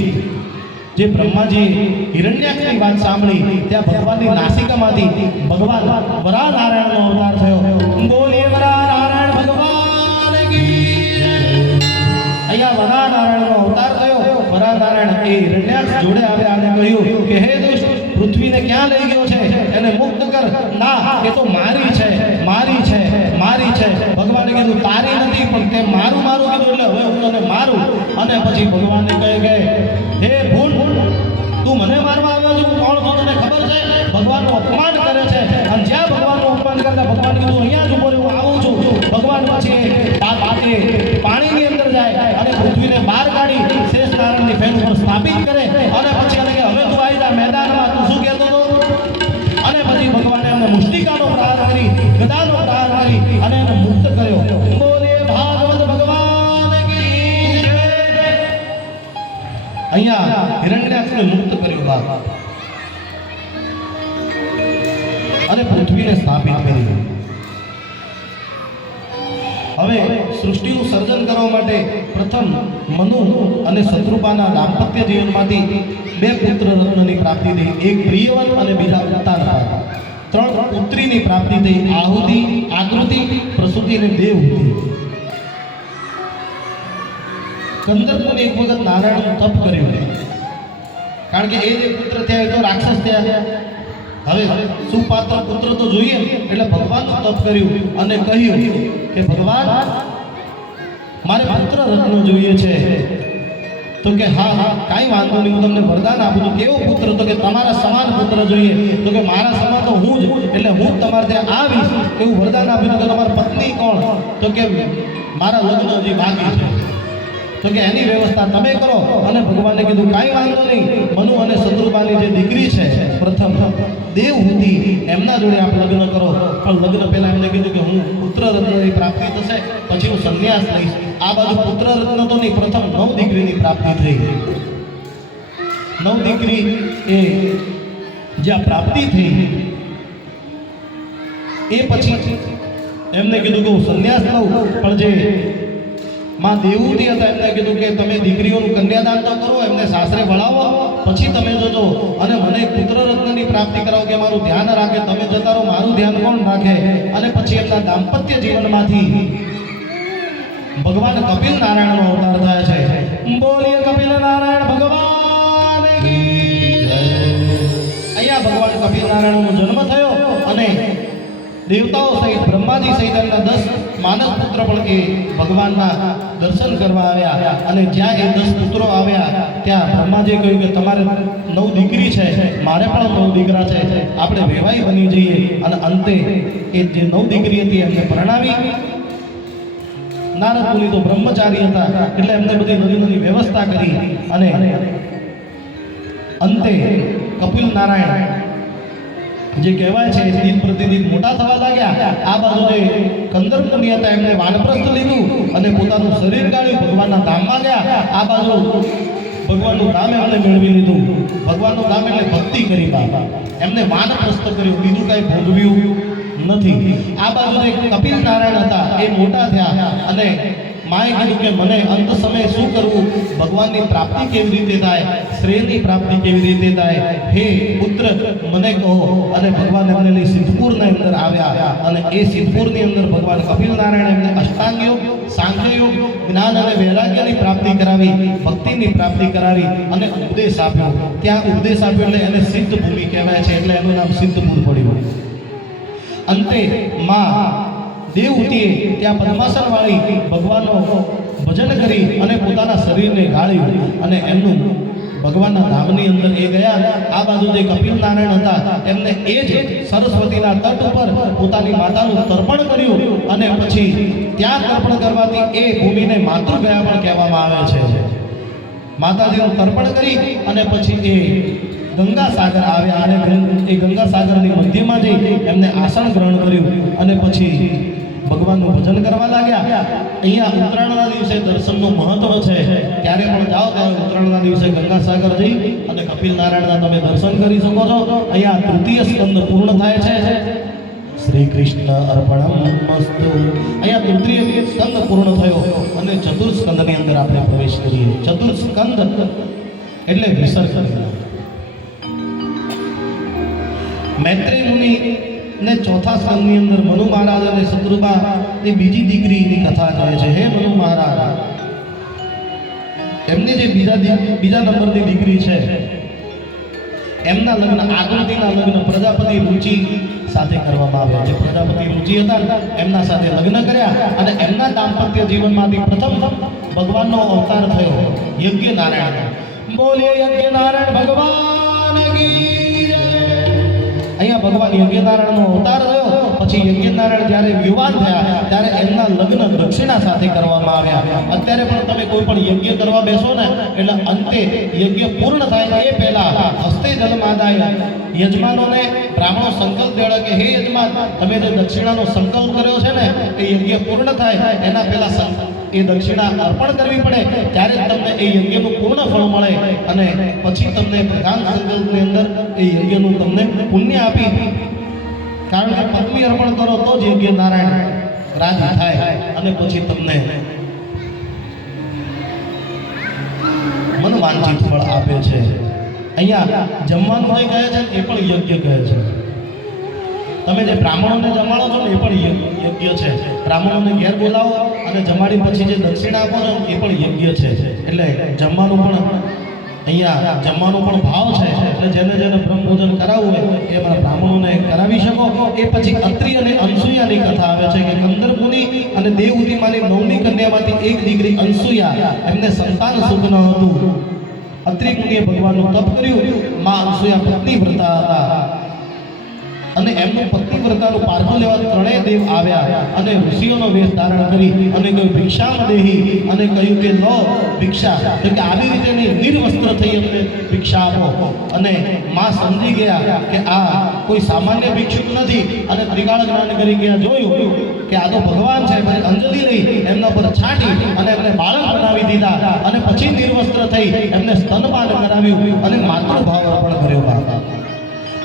જે બ્રહ્માજી હિરણ્યાક્ષની વાત સાંભળી ત્યાં ભગવાનની નાસિકામાંથી ભગવાન વરાહ નારાયણનો અવતાર થયો. બોલીએ વરાહ નારાયણ ભગવાન કી. અહીંયા વરાહ નારાયણનો અવતાર થયો. વરાહ નારાયણ એ હિરણ્યાક્ષ જોડે આવ્યા અને કહ્યું કે હે દુષ્ટ, પૃથ્વીને ક્યાં લઈ ગયો છે? એને મુક્ત કર. ના, એ તો મારી છે, મારી છે, મારી છે. ભગવાને કીધું તારી નથી, પણ તે મારું મારું કીધું એટલે હવે હું તને મારું. અને પછી ભગવાનને કહે કે હે ભૂલ, તું મને મારવા આવ્યો છે, હું કોણ છું તને ખબર છે? ભગવાનનું અપમાન કરે છે. અને જ્યાં ભગવાનનું અપમાન કરતા ભગવાન કીધું અહીંયા જ ઉભો રહો, હું આવું છું. ભગવાન પછી પાણીની અંદર જાય અને પૃથ્વીને બહાર કાઢી શેષ નારાયણની ફેન ઉપર સ્થાપિત કરે. અને પછી એને કે હવે તું આવી જા મેદાનમાં, તું શું કહેતો હતો? અને પછી ભગવાને એમને મુષ્ટિકાનો પ્રહાર કરી, ગદાનો પ્રહાર કરી અને એને મુક્ત કર્યો. બોલે ભાગવત ભગવાન કી જય. અહીંયા હિરણ્યાક્ષને મુક્ત કર્યો બાપ અને પૃથ્વીને સ્થાપિત કરી. હવે સૃષ્ટિનું સર્જન કરવા માટે પ્રથમ મનુ અને શત્રુપાના દાંપત્ય જીવનમાંથી બે પુત્ર રત્નની પ્રાપ્તિ થઈ. એક પ્રિયવત અને બીજા ઉત્તાનપાદ. 3 પુત્રીની પ્રાપ્તિ થઈ. આહુતિ, આકૃતિ, પ્રસૂતિ અને દેવહૂતિ. કંદર્પને એક વખત નારાયણનું તપ કર્યું, કારણ કે એ જે પુત્ર થયા એ તો રાક્ષસ થયા. હવે સુપાત્ર પુત્ર તો જોઈએ, એટલે ભગવાનનું તપ કર્યું અને કહ્યું કે ભગવાન, મારે પુત્ર રત્ન જોઈએ છે. તો કે હા હા કાંઈ વાંધો નહીં, હું તમને વરદાન આપું છું. કેવો પુત્ર? તો કે તમારા સમાન પુત્ર જોઈએ. તો કે મારા સમાન તો હું જ, એટલે હું તમારે ત્યાં આવીશ એવું વરદાન આપ્યું. કે તમારી પત્ની કોણ? તો કે મારા લગ્ન હજી બાકી છે. તો કે એની વ્યવસ્થા તમે કરો. અને ભગવાને કીધું કાંઈ વાંધો નહીં, મનુ અને શત્રુપાની જે દીકરી છે પ્રથમ દેવહૂતિ, એમના જોડે આપ લગ્ન કરો. પણ લગ્ન પહેલા એમને કીધું કે હું પુત્ર રત્નની પ્રાપ્તિ થશે પછી હું સંન્યાસ લઈશ. આ બાજુ પુત્ર રત્ન તો નહીં, પ્રથમ 9 દીકરીની પ્રાપ્તિ થઈ. 9 દીકરી એ જ્યાં પ્રાપ્તિ થઈ એ પછી એમને કીધું કે હું સંન્યાસ લઉં. પણ જે માં દેવહૂતિ હતા એમને કીધું કે તમે દીકરીઓનું કન્યાદાન તો કરો, એમને સાસરે વળાવો, પછી તમે જોજો અને મને પુત્ર રત્નની પ્રાપ્તિ કરાવો કે મારું ધ્યાન રાખે. તમે જતા રહો, મારું ધ્યાન કોણ રાખે? અને પછી એમના દાંપત્ય જીવનમાંથી ભગવાન કપિલ નારાયણનો અવતાર થાય છે. બોલીએ કપિલ નારાયણ ભગવાન કી જય. અહીંયા ભગવાન કપિલ નારાયણનો જન્મ થયો અને દેવતાઓ સહિત બ્રહ્માજી સહિત એમના 10 માનસ પુત્ર પણ એ ભગવાનના દર્શન કરવા આવ્યા. અને જ્યાં એ 10 પુત્રો આવ્યા ત્યાં બ્રહ્માજીએ કહ્યું કે તમારે 9 દીકરી છે, મારે પણ 9 દીકરા છે, આપણે વેવાઈ બની જઈએ. અને અંતે એ જે 9 દીકરી હતી એમને પરણાવી. નારદ મુનિ તો બ્રહ્મચારી હતા એટલે એમને બધી નવી વ્યવસ્થા કરી. અને અંતે કપિલ નારાયણ જે કહેવાય છે દિન પ્રતિદિન મોટા થવા લાગ્યા. આ બાજુ જે કંદર્પ મુનિ હતા એમને વાનપ્રસ્થ લીધું અને પોતાનું શરીર કાઢ્યું, ભગવાનના ધામમાં ગયા. આ બાજુ ભગવાનનું ધામ એમને મેળવી લીધું. ભગવાનનું ધામ એટલે ભક્તિ કરી બાબા, એમને વાનપ્રસ્થ કર્યું, બીજું કાંઈ ભોગવ્યું નથી. આ બાજુ જે કપિલ નારાયણ હતા એ મોટા થયા અને માએ કીધું કે મને અંત સમયે શું કરવું, ભગવાનની પ્રાપ્તિ કેવી રીતે થાય, શ્રેયની પ્રાપ્તિ કેવી રીતે થાય, હે પુત્ર મને કહો. અને ભગવાન એમને લઈ સિદ્ધપુરના અંદર આવ્યા અને એ સિદ્ધપુરની અંદર ભગવાન કપિલ નારાયણ એમને અષ્ટાંગ યોગ, સાંખ્ય યોગ, જ્ઞાન અને વૈરાગ્યની પ્રાપ્તિ કરાવી, ભક્તિની પ્રાપ્તિ કરાવી અને ઉપદેશ આપ્યો. ત્યાં ઉપદેશ આપ્યો એટલે એને સિદ્ધ ભૂમિ કહેવાય છે, એટલે એનું નામ સિદ્ધપુર પડ્યું. અંતે માં દેવહૂતિએ ત્યાં પદ્માસન વાળી ભગવાનનું ભજન કરી અને પોતાના શરીરને ગાળ્યું અને એમનું ભગવાનના ધામની અંદર એ ગયા. આ બાજુ જે કપિલ નારાયણ હતા એમને એ જ સરસ્વતીના તટ ઉપર પોતાની માતાનું તર્પણ કર્યું અને પછી ત્યાં તર્પણ કરવાથી એ ભૂમિને માતૃગયા પણ કહેવામાં આવે છે. માતાજીનું તર્પણ કરી અને પછી એ ગંગા સાગર આવ્યા અને એ ગંગા સાગરની મધ્યમાં જઈ એમને આસન ગ્રહણ કર્યું અને પછી ભગવાનનું ભજન કરવા લાગ્યા. અહીંયા ઉત્તરાયણના દિવસે દર્શનનું મહત્વ છે. ત્યારે પણ જાઓ ત્યારે ઉત્તરાયણના દિવસે ગંગા સાગર જઈ અને કપિલ નારાયણના તમે દર્શન કરી શકો છો. અહીંયા તૃતીય સ્કંદ પૂર્ણ થાય છે. શ્રી કૃષ્ણ અર્પણમસ્તુ. અહીંયા તૃતીય સ્કંદ પૂર્ણ થયો અને ચતુર્સ્કંદની અંદર આપણે પ્રવેશ કરીએ. ચતુર્સ્કંદ એટલે વિસર્જન. મૈત્રેય મુનિ ને ચોથા સ્કંદની અંદર મનુ મહારાજ અને શત્રુપા એ બીજી દીકરીની કથા કહે છે. હે મનુ મહારાજ, એમની જે બીજા નંબરની દીકરી છે એમના લગ્ન આકૃતિના લગ્ન પ્રજાપતિ રુચિ સાથે કરવામાં આવ્યા. જે પ્રજાપતિ રુચિ હતા એમના સાથે લગ્ન કર્યા અને એમના દાંપત્ય જીવનમાંથી પ્રથમ ભગવાનનો અવતાર થયો યજ્ઞ નારાયણ. બોલે યજ્ઞ નારાયણ ભગવાન કી જય. અહીંયા ભગવાન યજ્ઞ નારાયણનો અવતાર થયો. પછી યજ્ઞ નારાયણ જ્યારે યુવાન થયા ત્યારે એમના લગ્ન દક્ષિણા સાથે કરવામાં આવ્યા. અત્યારે પણ તમે કોઈ પણ યજ્ઞ કરવા બેસો ને એટલે અંતે યજ્ઞ પૂર્ણ થાય એ પહેલા હસ્તે જલમાદાય યજમાનોને બ્રાહ્મણો સંકલ્પ દેડે કે હે યજમાન, તમે જે દક્ષિણાનો સંકલ્પ કર્યો છે ને એ યજ્ઞ પૂર્ણ થાય એના પહેલા એ દક્ષિણા અર્પણ કરવી પડે, ત્યારે તમને એ યજ્ઞનું પૂર્ણ ફળ મળે અને પછી તમને પ્રધાન સંકલ્પની અંદર એ યજ્ઞનું તમને પુણ્ય આપી. કારણ કે પત્ની અર્પણ કરો તો જ યજ્ઞ નારાયણ રાજી થાય અને પછી તમને મન વાંચિત ફળ આપે છે. અહીંયા જમવાનું જે કહે છે એ પણ યજ્ઞ કહે છે. તમે જે બ્રાહ્મણોને જમાડો છો ને એ પણ યજ્ઞ છે. બ્રાહ્મણોને ઘેર બોલાવો અને જમાડી પછી જે દક્ષિણા આપો છો એ પણ યજ્ઞ છે. એટલે જમવાનું પણ અહીંયા જમવાનો પણ ભાવ છે. એટલે જેને જેને બ્રહ્મભોજન કરાવવું હોય એ અમારા બ્રાહ્મણોને કરાવી શકો. એ પછી અત્રિ અને અનસૂયાની કથા આવે છે કે કંદર મુનિ અને દેવહૂતિમાની 9મી કન્યામાંથી એક દીકરી અનસૂયા, એમને સંતાન સુખ ન હતું. અત્રિ મુનિએ ભગવાનનું તપ કર્યું. માં અનસૂયા પત્ની વ્રતા હતા અને એમનું પત્ની વ્રતાનું પારખું લેવા ત્રણેય દેવ આવ્યા અને ઋષિઓનો વેશ ધારણ કરી અને કહ્યું ભિક્ષામ દેહી, અને કહ્યું કે લો ભિક્ષા. તો કે આવી રીતે નહીં, નિર્વસ્ત્ર થઈ અમને ભિક્ષા આપો. અને માં સમજી ગયા કે આ કોઈ સામાન્ય ભિક્ષુક નથી અને ત્રિકાળ જ્ઞાન કરી ગયા, જોયું કે આ તો ભગવાન છે. પછી અંજલિ લઈ એમના પર છાંટી અને એમને બાળક બનાવી દીધા અને પછી નિર્વસ્ત્ર થઈ એમને સ્તનપાન કરાવ્યું અને માતૃભાવ અર્પણ કર્યો.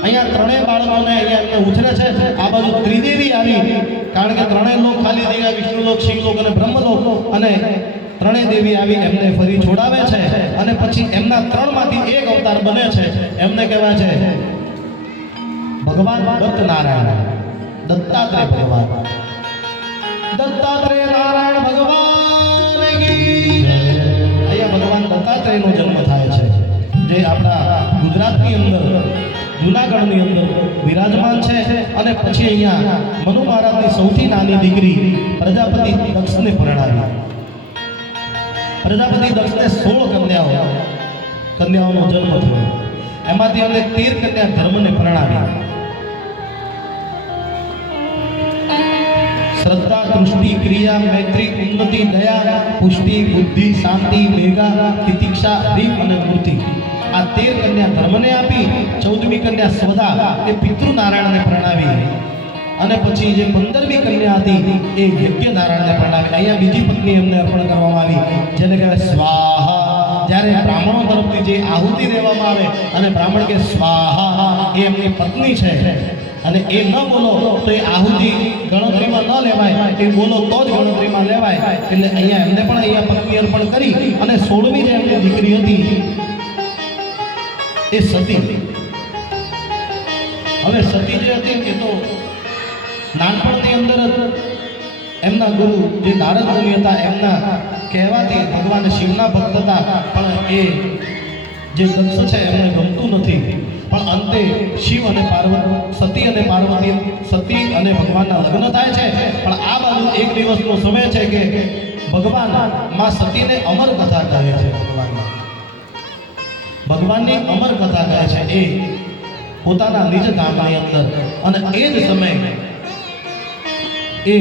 અહીંયા ત્રણેય બાળકોને અહીંયા એમને ઉછરે છે. આ બાજુ ત્રિદેવી આવી, કારણ કે ત્રણેય લોક ખાલી થઈ ગયા, વિષ્ણુલોક, શિવલોક અને બ્રહ્મલોક, અને ત્રણેય દેવી આવી એમને ફરી છોડાવે છે. અને પછી એમના ત્રણમાંથી એક અવતાર બને છે. એમને કહેવાય છે ભગવાન દત્ત નારાયણ, દત્તાત્રેય ભગવાન. દત્તાત્રેય નારાયણ ભગવાન કી જય. અહીંયા ભગવાન દત્તાત્રેયનો જન્મ થાય છે, જે આપણા ગુજરાતની અંદર જૂનાગઢની અંદર વિરાજમાન છે. અને પછી અહીંયા મનુ મહારાજની સૌથી નાની દીકરી પ્રજાપતિ દક્ષને પરણાવી. પ્રજાપતિ દક્ષને 16 કન્યાઓનો જન્મ થયો. એમાંથી અમને 13 કન્યા ધર્મને પરણાવી. શ્રદ્ધા, તૃષ્ટિ, ક્રિયા, મૈત્રી, ઉન્નતિ, દયા, પુષ્ટિ, બુદ્ધિ, શાંતિ, મેઘા, તિતિક્ષા, રીમ અને મૂર્તિ. આ 13 કન્યા ધર્મને આપી. 14મી કન્યા સ્વદા એ પિતૃ નારાયણને પરણાવી. અને પછી જે 15મી કન્યા હતી એ યજ્ઞ નારાયણને પરણાવી. અહીંયા બીજી પત્ની એમને અર્પણ કરવામાં આવી, જેને કહેવાય સ્વાહા. જ્યારે બ્રાહ્મણો તરફથી જે આહુતિ દેવામાં આવે અને બ્રાહ્મણ કે સ્વાહા એ એમની પત્ની છે અને એ ન બોલો તો એ આહુતિ ગણતરીમાં ન લેવાય, એ બોલો તો જ ગણતરીમાં લેવાય. એટલે અહીંયા એમને પણ અહીંયા પત્ની અર્પણ કરી. અને 16મી જે એમની દીકરી હતી એ સતી. હવે સતી જે હતી એ તો નાનપણની અંદર એમના ગુરુ જે નારદ મુનિ હતા એમના કહેવાથી ભગવાન શિવના ભક્ત હતા, પણ એ જે દક્ષ છે એમને ગમતું નથી. પણ અંતે શિવ અને પાર્વતી, સતી અને પાર્વતી, સતી અને ભગવાનના લગ્ન થાય છે. પણ આ બાજુ એક દિવસનો સમય છે કે ભગવાન માં સતીને અમર કથા કહે છે. ભગવાનની અમર કથા કહે છે એ પોતાના નિજ ધામની અંદર. અને એ જ સમયે એ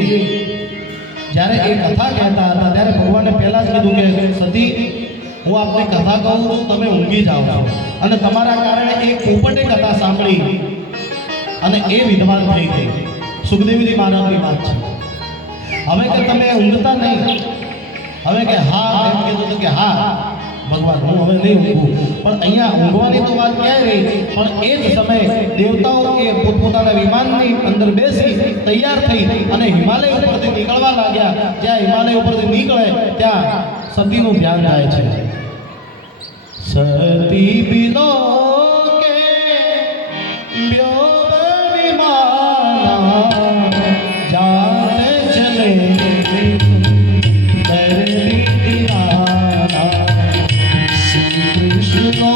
જ્યારે એ કથા કહેતા હતા ત્યારે ભગવાને પહેલા જ કીધું કે સતી, હું આપની કથા કહું છું, તમે ઊંઘી જાઓ છો. અને તમારા કારણે એ પોપટે કથા સાંભળી અને એ વિદ્વાન થઈ ગઈ. સુખદેવજી મહારાજની વાત છે. હવે કે તમે ઊંઘતા નહીં. હવે કે હા એમ કીધું કે હા ભગવાન હું હવે નહીં ઊંઘું. પણ અહીંયા ઊંઘવાની તો વાત ક્યાંય રહી. પણ એ જ સમયે દેવતાઓ એ પોતપોતાના વિમાનની અંદર બેસી તૈયાર થઈ અને હિમાલય ઉપરથી નીકળવા લાગ્યા. જ્યાં હિમાલય ઉપરથી નીકળે ત્યાં સતીનું ધ્યાન થાય છે. સતી બિલો કે વ્યોમ વિમાના જાતે ચલે Krishna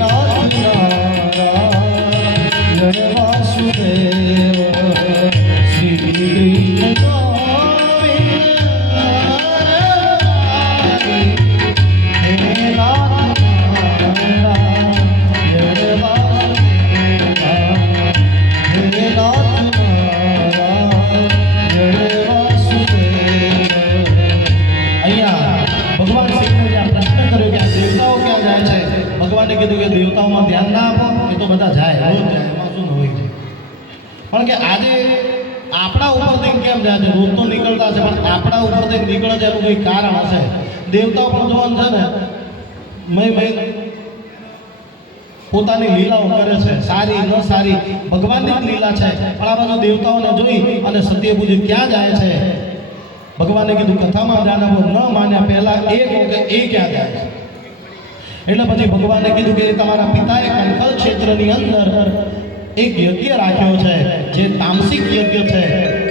નાથ નારાયણ વાસુદેવ શ્રી કૃષ્ણ ભગવાને કીધું કે દેવતાઓમાં ધ્યાન ના આપો, એ તો બધા જાય, રોજ જાય, એમાં શું હોય છે. પણ કે આજે આપણા ઉપરથી કેમ જાય છે, રોજ તો નીકળતા છે પણ આપણા ઉપરથી નીકળે છે એનું કંઈ કારણ હશે. દેવતાઓ પણ જોવાનું છે ને મય પોતાની લીલાઓ કરે છે, સારી ન સારી ભગવાનની જ લીલા છે. પણ આ બધા દેવતાઓને જોઈ અને સત્યબુદ્ધિ ક્યાં જાય છે. ભગવાને કીધું કથામાં જાણવો, ન માન્યા પહેલા એ કહો કે એ ક્યાં જાય છે. એટલે પછી ભગવાને કીધું કે તમારા પિતાએ કંકલ ક્ષેત્રની અંદર એક યજ્ઞ રાખ્યો છે જે તામસિક યજ્ઞ છે,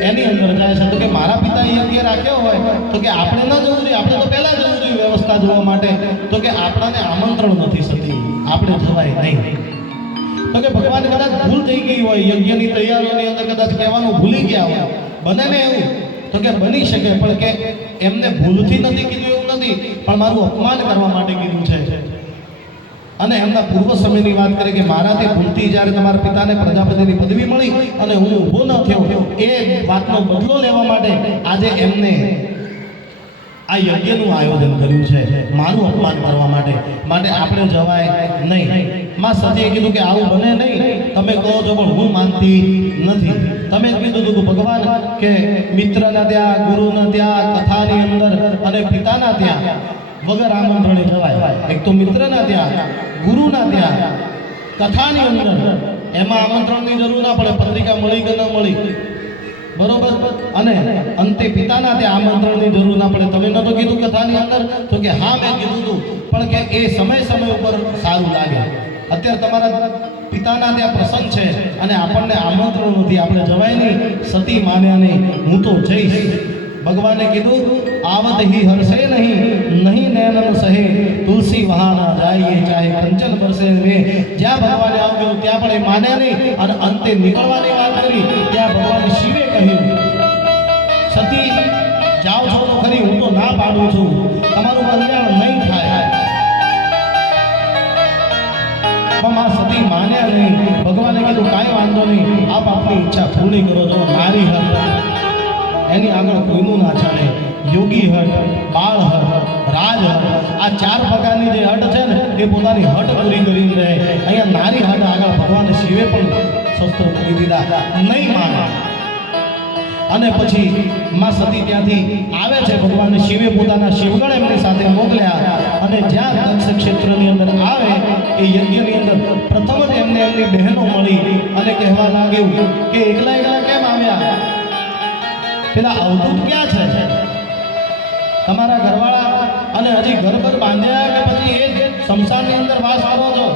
એની અંદર જાય છે. તો કે મારા પિતાએ યજ્ઞ રાખ્યો હોય તો કે આપણે ન જવું જોઈએ, આપણે તો પહેલા જવું જોઈએ વ્યવસ્થા જોવા માટે. તો કે આપણને આમંત્રણ નથી થતી, આપણે જવાય નહીં. તો કે ભગવાન કદાચ ભૂલ થઈ ગઈ હોય, યજ્ઞની તૈયારીઓની અંદર કદાચ કહેવાનું ભૂલી ગયા હોય, બને ને એવું. તો કે બની શકે, પણ કે એમને ભૂલથી નથી કીધું એવું નથી, પણ મારું અપમાન કરવા માટે કીધું છે. અને એમના પૂર્વ સમયની વાત કરી કે મારાથી ભૂલથી જ્યારે તમારા પિતાને પ્રજાપતિની પદવી મળી અને હું ઊભો ન થયો, એ વાતનો બદલો લેવા માટે આજે એમને આ યજ્ઞનું આયોજન કર્યું છે, મારું અપમાન કરવા માટે. માટે આપણે જવાય નહીં. માં સતીએ કીધું કે આવું બને નહીં, તમે કહો છો પણ હું માનતી નથી. તમે કીધું હતું કે ભગવાન કે મિત્રના ત્યાં, ગુરુના ત્યાં, કથાની અંદર અને પિતાના ત્યાં વગર આમંત્રણે જવાય. એક તો મિત્રના ત્યાં, ગુરુના ત્યાં, કથાની અંદર એમાં આમંત્રણની જરૂર ના પડે, પત્રિકા મળી કે ન મળી, બરોબર. અને અંતે પિતાના ત્યાં આમંત્રણની જરૂર ના પડે. તમે નતો કીધું કથાની અંદર? તો કે હા મેં કીધું હતું, પણ કે એ સમય ઉપર સારું લાગે. અત્યારે તમારા પિતાના ત્યાં પ્રસંગ છે અને આપણને આમંત્રણ નથી, આપણે જવાય નહીં. સતી માન્યા નહીં, હું તો જઈશ. ભગવાને કીધું આવત હી હરસે નહીં નૈનન સહે, તુલસી વહાના જાય ચાહે કંચન બરસે મે. જ્યાં ભગવાને આવું કીધું ત્યાં પણ એ માન્યા નહીં. અને અંતે નીકળવાની વાત કરી ત્યાં ભગવાન શિવે કહ્યું સતી જાઓ છો તો ખરી, હું તો ના પાડું છું, તમારું કલ્યાણ નહીં થાય. પણ આ સતી માન્યા નહીં. ભગવાને કીધું કાંઈ વાંધો નહીં, આપ આપની ઈચ્છા પૂરી કરો છો. નારી હટ એની આગળ કોઈનું ના ચાલે. યોગી હટ, બાળ હટ, રાજ હટ, આ 4 પ્રકારની જે હટ છે ને એ પોતાની હટ પૂરી કરીને રહે. અહીંયા નારી હટ આગળ ભગવાન શિવે પણ શસ્ત્ર કરી દીધા, નહીં માને. અને પછી માં સતી ત્યાંથી આવે છે. ભગવાન શિવે પોતાના શિવગણ એમની સાથે મોકલ્યા અને જ્યાં દક્ષ ક્ષેત્રની અંદર આવે એ યજ્ઞની અંદર પ્રથમ જ એમને એમની બહેનો મળી અને કહેવા લાગ્યું કે એકલા કેમ આવ્યા? પેલા અવધૂત ક્યાં છે? તમારા ઘરવાળા અને હજી ઘર બાંધ્યા કે પછી એ શમશાનની અંદર વાસ કરો છો?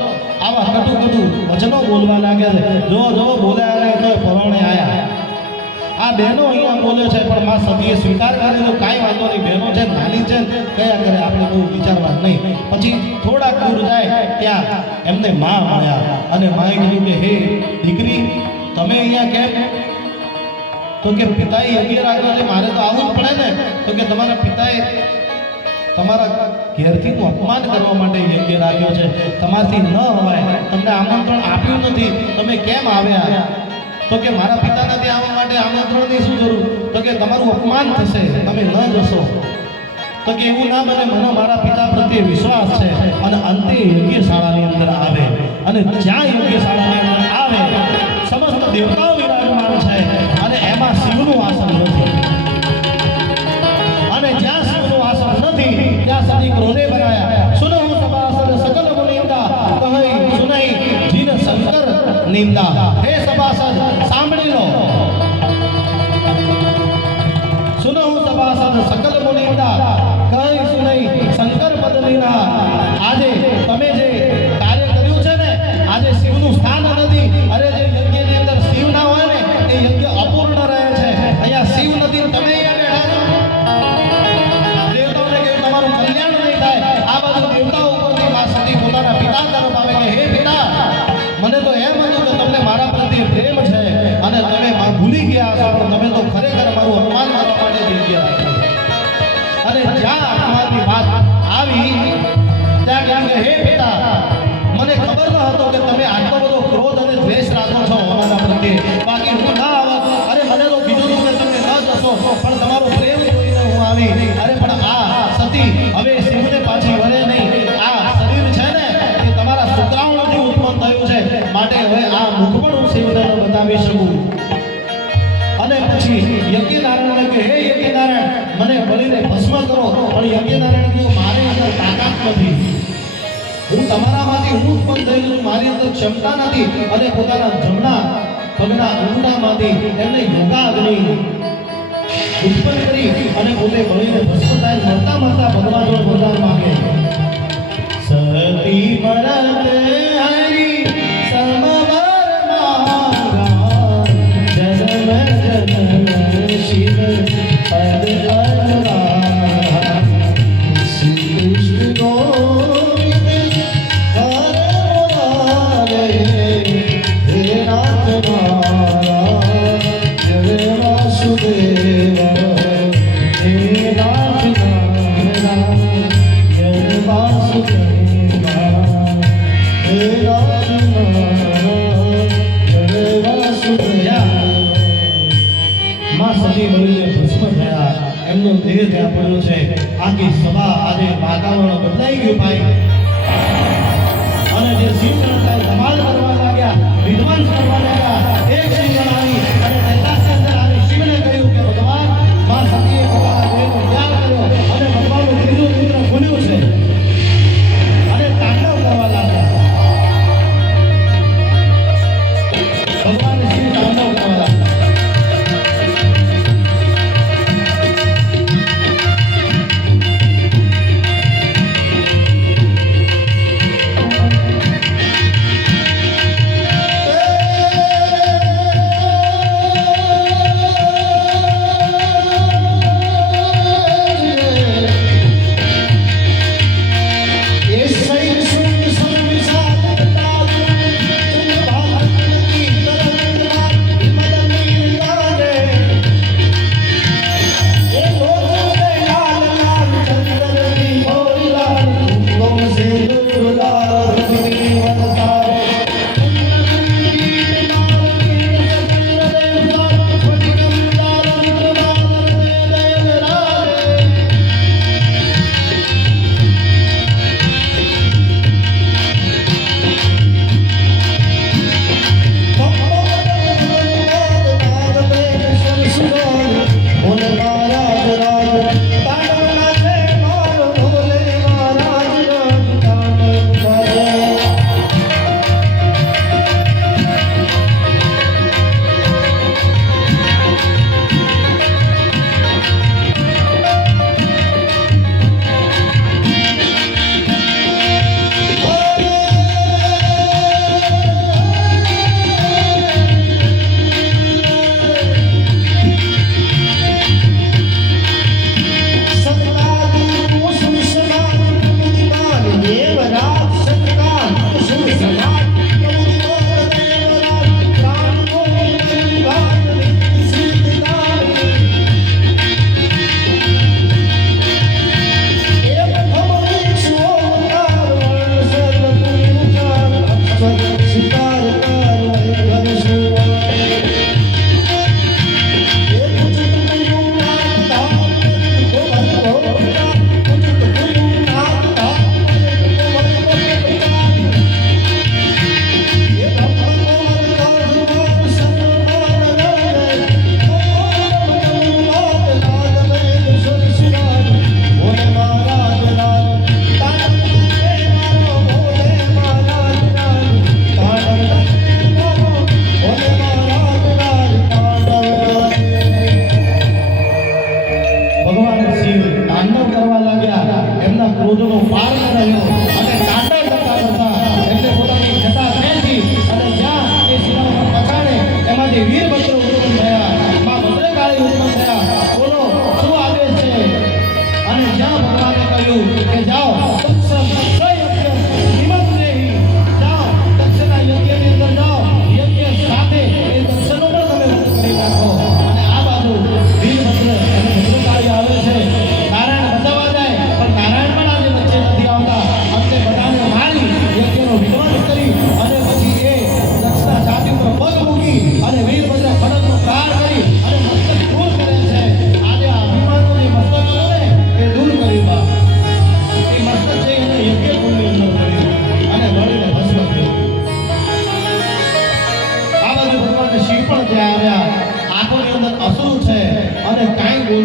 આવા કટુ વચનો બોલવા લાગ્યા છે. જો બોલ્યા નહીં તો પરણે આયા. આ બહેનો અહીંયા બોલે છે, પણ માં સતીએ સ્વીકાર કરેલો કાંઈ વાંધો નહીં, બહેનો છે નાની છે કયા કરે, આપણે બહુ વિચારવા નહીં. પછી થોડાક દૂર જાય ત્યાં એમને માં મળ્યા અને માએ કીધું કે હે દીકરી, તમે અહીંયા કેમ? તો કે પિતાએ યજ્ઞ રાખ્યો છે, મારે તો આવવું જ પડે ને. તો કે તમારા પિતાએ તમારા ઘેરથીનું અપમાન કરવા માટે યજ્ઞ રાખ્યો છે, તમારથી ન હવાય, તમને આમંત્રણ આપ્યું નથી, તમે કેમ આવ્યા? તો કે મારા પિતાના ત્યાં આવવા માટે આમંત્રણની શું જરૂર? તો કે તમારું અપમાન થશે, તમે ન જશો. તો કે એવું ના બને, મને મારા પિતા પ્રત્યે વિશ્વાસ છે. અને અંતે યજ્ઞશાળાની અંદર આવે અને જ્યાં યજ્ઞશાળાની અંદર આવે સમસ્ત દેવતાઓ વિરાજમાન છે અને એમાં શિવનું આસન નથી. અને જ્યાં શિવનું આસન નથી ત્યાં સતી ક્રોધે બનાયા. સુનહુ સભાસદ સકલ મુનિંદા કહી સુનહી જીન શંકર નિંદા. હે સભાસદ સાંભળી લો, સુનહુ સભાસદ સકલ મુનિંદા કહી સુનહી શંકર પદનીના. આજે તમે જે કાર્ય કર્યું છે ને, આજે શિવનું સ્થાન નથી. અરે જે યજ્ઞની અંદર શિવ ના હોય ને એ યજ્ઞ અપૂર્ણ રહે છે. અહીંયા શિવ નથી, તમે અહીંયા બેઠા છો. દેવતાઓને કહ્યું તમારું કલ્યાણ નહીં થાય. આ બધું દેવતાઓ ઉપરથી માં સતી પોતાના પિતા તરફ આવે કે યજ્ઞનારાયણને કે હે યજ્ઞનારાયણ મને બળીને ભસ્મ કરો, પણ યજ્ઞનારાયણ કહ્યું મારે અંદર તાકાત નથી, હું તમારામાંથી હું ઉત્પન્ન થયેલું છું, મારી અંદર ક્ષમતા નથી. અને પોતાના જમણા પગના અંગૂઠામાંથી એમને યોગાગ્નિ ઉત્પન્ન કરી અને પોતે બળીને ભસ્મ થાય. મરતા મરતા ભગવાન વરદાન માંગે, સતી મરત હરી સમવર માંગા, જન્મ જન્મ શિવ પદ અનુરાગ, શ્રી કૃષ્ણ ગોવિંદ હરે મુરારે, હે નાથ મારા જય વાસુદેવ, હે નાથ મારા જય વાસુદેવ, હે નાથ મારા જય વાસુદેવ. માં સતી બળીને ભસ્મ થયા, એમનો દેહ ત્યાં પડ્યો છે. આખી સભા આજે વાતાવરણ બદલાઈ ગયું ભાઈ. અને જે શિવગણ સાહેબ ધમાલ કરવા લાગ્યા, વિધ્વંસ કરવા લાગ્યા. એક શિવગણ આવી અને કૈલાસની અંદર આવી શિવને કહ્યું કે ભગવાન માં સતીએ પોતાના દેહનો ત્યાગ કર્યો અને ભગવાનનું ત્રીજું નેત્ર ખુલ્યું છે અને તાંડવ કરવા લાગ્યા. ભગવાન શિવ તાંડવ કરવા લાગ્યા.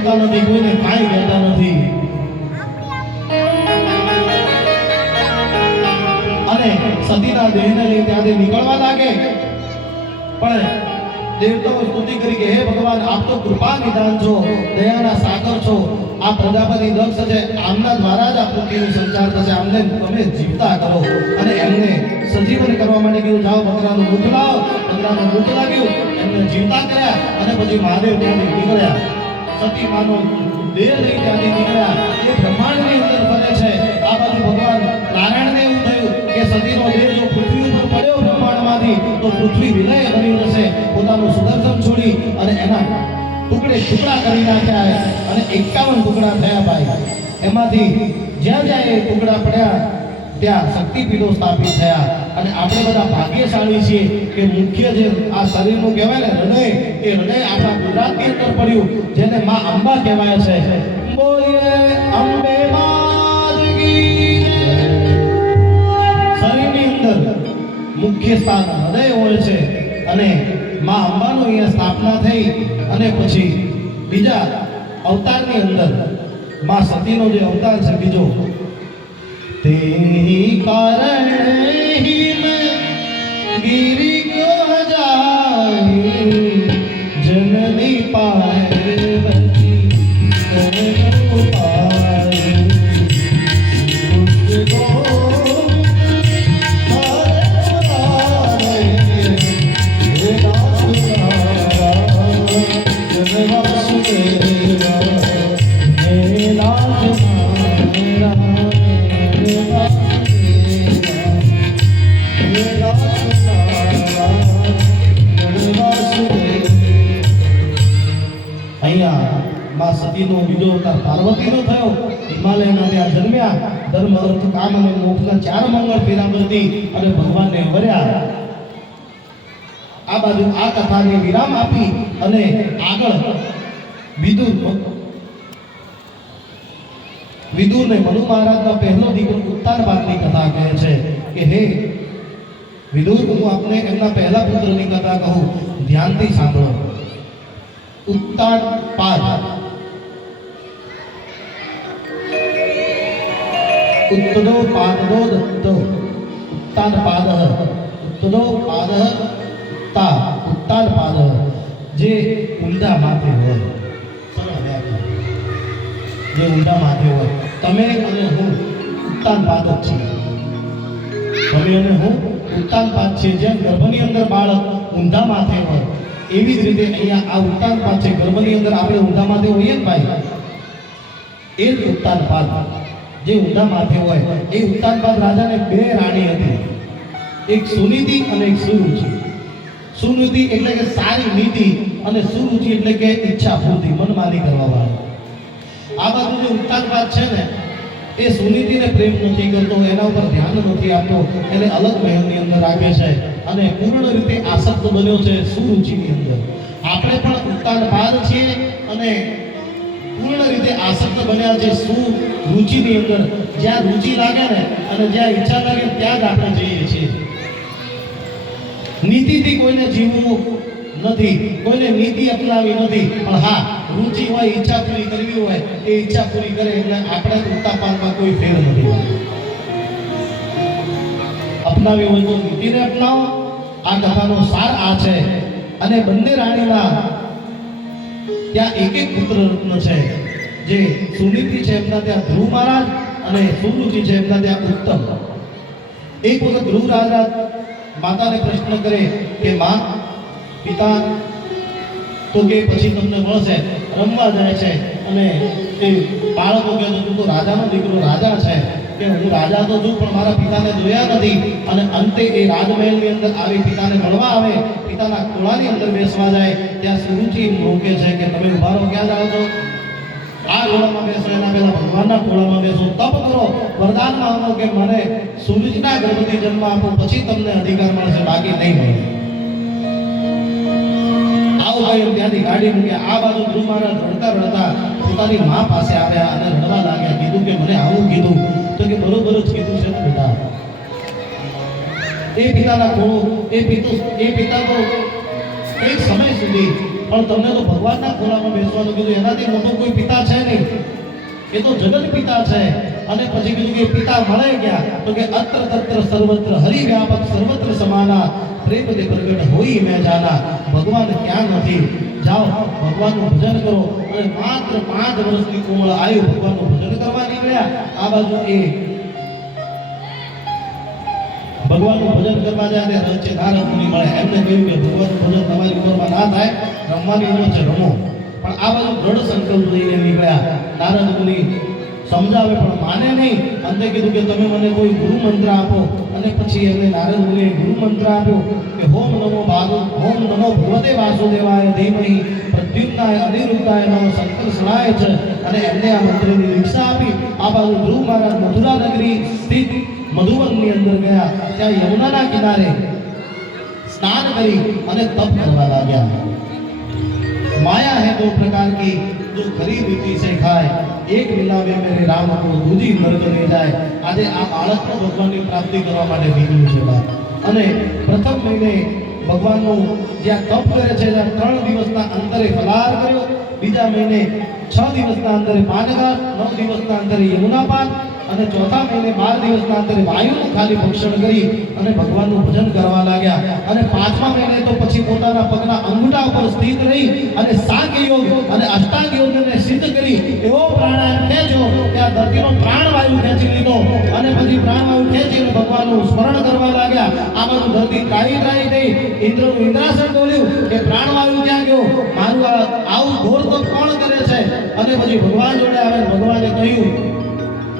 બોલતા નથી, કોઈને કાંઈ કહેતા નથી. અને સતીના દેહને લઈ ત્યાંથી નીકળવા લાગે. પણ દેવતાઓ સ્તુતિ કરી કે હે ભગવાન, આપ તો કૃપા નિધાન છો, દયાના સાગર છો. આ પ્રજાપતિ દક્ષ છે, આમના દ્વારા જ આ પૃથ્વીનો સંચાર થશે. આમને તમે જીવતા કરો. અને એમને સજીવન કરવા માટે કીધું, જાઓ બકરાનું દૂધ લાવો. બકરાનું દૂધ લાગ્યું, એમને જીવતા કર્યા. અને પછી મહાદેવ ત્યાંથી નીકળ્યા. સતી માનો દેહ લઈ ત્યાંથી નીકળ્યા. એ બ્રહ્માંડની અંદર ફરે છે. આ બાજુ ભગવાન નારાયણને એવું થયું કે સતીનો દેહ જો પૃથ્વી ઉપર પડ્યો બ્રહ્માંડમાંથી તો પૃથ્વી વિલય બની જશે. પોતાનું સુદર્શન છોડી અને એના ટુકડા કરી નાખ્યા. અને 51 ટુકડા થયા ભાઈ. એમાંથી જ્યાં જ્યાં એ ટુકડા પડ્યા ત્યાં શક્તિપીઠો સ્થાપિત થયા. અને આપણે બધા ભાગ્યશાળી છીએ કે મુખ્ય જે આ શરીરનું કહેવાય ને હૃદય, એ હૃદય આપણા ગુજરાતની અંદર પડ્યું, જેને માં અંબા કહેવાય છે. બોલીએ અંબે માત કી જય. શરીરની અંદર મુખ્ય સ્થાન હૃદય હોય છે. અને માં અંબાનું અહીંયા સ્થાપના થઈ. અને પછી બીજા અવતારની અંદર માં સતીનો જે અવતાર છે બીજો, તે કારણ ही मैं गिरी को जाई जननी पार्वती करो पार तुझको માં સતીનો બીજો અવતાર પાર્વતીનો થયો. હિમાલયના ત્યાં જન્મ્યા. ધર્મ અર્થ કામ અને મોક્ષના 4 મંગળ ફેરા બધી અને ભગવાનને વર્યા. આ બાજુ આ કથાને વિરામ આપી અને આગળ વિદુરને મનુ મહારાજના પહેલો દીકરો ઉત્તાનપાદની કથા કહે છે કે હે વિદુર, હું આપને એમના પહેલા પુત્રની કથા કહું, ધ્યાનથી સાંભળો. ઉત્તાનપાદ ઉત્તરો પાદો દત્તો ઉત્તાનપાદ ઉત્તરો પાદ તા ઉત્તાનપાદ, જે ઊંડા માથે હોય, જે ઊંડા માથે હોય. તમે અને હું ઉત્તાનપાદ જ છીએ. તમે અને હું ઉત્તાનપાદ છીએ. જેમ ગર્ભની અંદર બાળક ઊંડા માથે હોય, એવી જ રીતે અહીંયા આ ઉત્તાનપાદ છે. ગર્ભની અંદર આપણે ઊંડા માથે હોઈએ ને ભાઈ, એ જ ઉત્તાનપાદ જે ઊંડા માથે હોય. એ ઉત્તાનપાદ રાજાને 2 રાણી હતી, એક સુનીતિ અને એક સુરુચિ. સુનીતિ એટલે કે સારી નીતિ, અને સુરુચિ એટલે કે ઈચ્છા પૂર્તિ, મનમાની કરવા વાળો. આ બાજુ જે ઉત્તાનપાદ છે ને, એ સુનીતિને પ્રેમ નથી કરતો, એના ઉપર ધ્યાન નથી આપતો, એને અલગ મહેલની અંદર રાખે છે અને પૂર્ણ રીતે આસક્ત બન્યો છે સુરુચિની અંદર. આપણે પણ ઉત્તાનપાદ છીએ અને પૂર્ણ રીતે આસક્ત બન્યા છે સુરુચિની અંદર. જ્યાં રુચિ લાગે ને અને જ્યાં ઈચ્છા લાગે ત્યાં જ આપણે જઈએ છીએ. નીતિથી કોઈને જીવવું નથી, કોઈને નીતિ અપનાવી નથી, પણ હા રુચિ હોય, ઈચ્છા પૂરી કરવી હોય, એ ઈચ્છા પૂરી કરે. એટલે આપણે ઉત્તાનપાદમાં કોઈ ફેર નથી. અપનાવી હોય તો નીતિને અપનાવો. આ કથાનો સાર આ છે. અને બંને રાણીના ત્યાં એક પુત્ર રત્ન છે. જે સુનીતિ છે એમના ત્યાં ધ્રુવ મહારાજ, અને સુરુચિ છે એમના ત્યાં ઉત્તમ. એક વખત ધ્રુવ રાજા માતાને પ્રશ્ન કરે કે માં, પિતા તો કે પછી તમને મળશે, રમવા જાય છે. અને એ બાળકો કહે તું તો રાજાનો દીકરો, રાજા છે, કે હું રાજા તો છું પણ મારા પિતાને જોયા નથી. અને અંતે એ રાજમહેલની અંદર આવી પિતાને મળવા આવે, પિતાના ખોળાની અંદર બેસવા જાય. ત્યાં સુરુચિ રોકે છે કે તમે ઉભા રહો, ક્યાં જાઓ છો? આ ખોળામાં બેસો, એના પહેલા ભગવાનના ખોળામાં બેસો, તપ કરો, વરદાન માંગો કે મને સૂરજના ગર્ભથી જન્મ આપો, પછી તમને અધિકાર મળશે, બાકી નહીં મળે. આવું કહ્યું ત્યાંથી ગાડી મૂકી. આ બાજુ ધ્રુવ મહારાજ રડતા રડતા પોતાની મા પાસે આવ્યા અને રડવા લાગ્યા. કીધું કે મને આવું કીધું. તો કે બરોબર જ કીધું છે ને બેટા. એ પિતાના ખોળો, એ પિતા તો એક સમય સુધી પણ તમને તો ભગવાનના ખોળામાં બેસવાનું કીધું, એનાથી મોટો કોઈ પિતા છે નહીં, એ તો જગત પિતા છે. અને પછી કીધું કે પિતા મળે ગયા, તો કે અત્ર તત્ર સર્વત્ર હરિ વ્યાપક સર્વત્ર સમાના, પ્રેમ તે પ્રગટ હોઈ મેં જાના. ભગવાન ક્યાં નથી, જાઓ ભગવાનનું ભજન કરો. અને માત્ર 5 વર્ષની કોમળ આયુ ભગવાનનું ભજન કરવા નીકળ્યા. આ બાજુ એ ભગવાનનું ભજન કરવા જાય ત્યારે રચે નારદ મુનિ મળે. એમને કહ્યું કે ભગવાનનું ભજન તમારી ઉંમરમાં ના થાય, રમવાની ઉંમર છે, રમો. પણ આ બાજુ દ્રઢ સંકલ્પ લઈને નીકળ્યા. નારદ મુનિ સમજાવે પણ માને નહીં. અંતે કીધું કે તમે મને કોઈ ગુરુ મંત્ર આપો. અને પછી એમને નારદ મુનિએ ગુરુ મંત્ર આપ્યો કે ઓમ નમો ભગવતે વાસુદેવાય ધીમહિ પ્રદ્યુમ્નાય અનિરુદ્ધાય નમઃ સંકર્ષણાય છે. અને એમને આ મંત્રની દીક્ષા આપી. આ બાજુ ધ્રુવ મહારાજ મથુરા નગરી સ્થિત મધુવનની અંદર ગયા. ત્યાં યમુનાના કિનારે સ્નાન કરી અને તપ કરવા લાગ્યા. माया है दो प्रकार की जो खरी रीति से खाए, एक मिलावे मेरे राम को दूजी नरक ले जाए. આજે આ બાળકનો ભગવાનની પ્રાપ્તિ કરવા માટે નીકળ્યું છે. અને પ્રથમ મહિને ભગવાનનું જ્યાં તપ કરે છે ત્યાં 3 દિવસના અંતરે ફલાહાર કર્યો. બીજા મહિને 6 દિવસના અંતરે પાનઘાત, 9 દિવસના અંતરે યમુનાપાન, અને ચોથા મહિને 12 દિવસના અંતરે વાયુનું ખાલી ભક્ષણ કરી અને ભગવાનનું ભજન કરવા લાગ્યા. અને 5મા મહિને તો પછી પોતાના પગના અંગૂઠા ઉપર સ્થિત રહી અને સાંખ્ય યોગ અને અષ્ટાંગ યોગને સિદ્ધ કરી એવો પ્રાણાયામ ખેંચ્યો કે આ ધરતીનો પ્રાણવાયુ ખેંચી લીધો. અને પછી પ્રાણવાયુ ખેંચીને ભગવાનનું સ્મરણ કરવા લાગ્યા. આ બધું ધરતી ત્રાહી થઈ. ઇન્દ્રનું ઇન્દ્રાસન ડોલ્યું કે પ્રાણવાયુ ક્યાં ગયો, મારું આવું ઘોર તપ કોણ કરે છે. અને પછી ભગવાન જોડે આવે. ભગવાને કહ્યું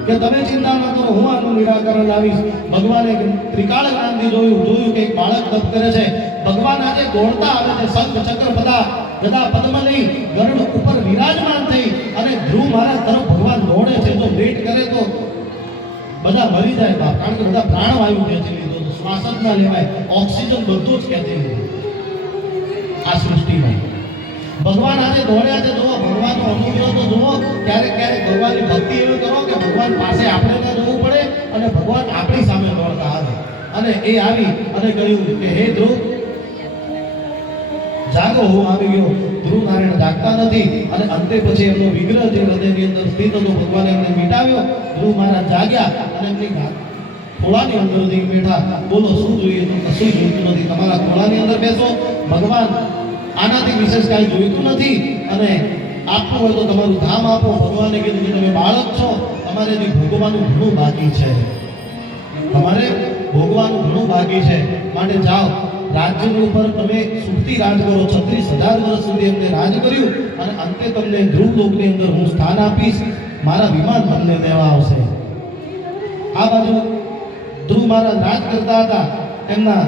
કે તમે ચિંતા ન કરો, હું આનું નિરાકરણ લાવીશ. ભગવાને ત્રિકાળ જ્ઞાનથી જોયું કે એક બાળક તપ કરે છે. ભગવાન આજે દોડતા આવે છે, શંખ ચક્ર ગદા પદ્મ લઈ ગરુડ ઉપર વિરાજમાન થઈ અને ધ્રુવ મહારાજ તરફ ભગવાન દોડે છે. જો લેટ કરે તો બધા મરી જાય બાપ, કારણ કે બધા પ્રાણવાયુ ખેંચી લીધો, શ્વાસ જ ના લેવાય, ઓક્સિજન બધું જ ખેંચી લીધું આ સૃષ્ટિમાં. ભગવાન આજે દોડ્યા છે. જુઓ ભગવાનનો અનુગ્રહ તો જુઓ. ક્યારેક ભગવાનની ભક્તિ એવી કરો કે ભગવાન પાસે આપણે ન જવું પડે અને ભગવાન આપણી સામે દોડતા આવે. અને એ આવી અને કહ્યું કે હે ધ્રુવ જાગો, હું આવી ગયો. ધ્રુવ નારાયણ જાગતા નથી. અને અંતે પછી એમનો વિગ્રહ જે હૃદયની અંદર સ્થિત હતો ભગવાને એમને મિટાવ્યો. ધ્રુવ મહારાજ જાગ્યા અને એમની ખોળાની અંદર જઈ બેઠા. બોલો શું જોઈએ? તો કશું જોઈતું નથી, તમારા ખોળાની અંદર બેસો. ભગવાન આનાથી વિશેષ કાંઈ જોઈતું નથી. અને આપવું હોય તો તમારું ધામ આપો. ભગવાને કીધું કે તમે બાળક છો, તમારે હજી ભોગવાનું ઘણું બાકી છે, તમારે ભોગવાનું ઘણું બાકી છે. માટે જાઓ, રાજ્યની ઉપર તમે સુખથી રાજ કરો. 36,000 વર્ષ સુધી એમને રાજ કર્યું. અને અંતે તમને ધ્રુવ લોકની અંદર હું સ્થાન આપીશ. મારા વિમાન તમને દેવા આવશે. આ બાજુ ધ્રુવ મહારાજ રાજ કરતા હતા. એમના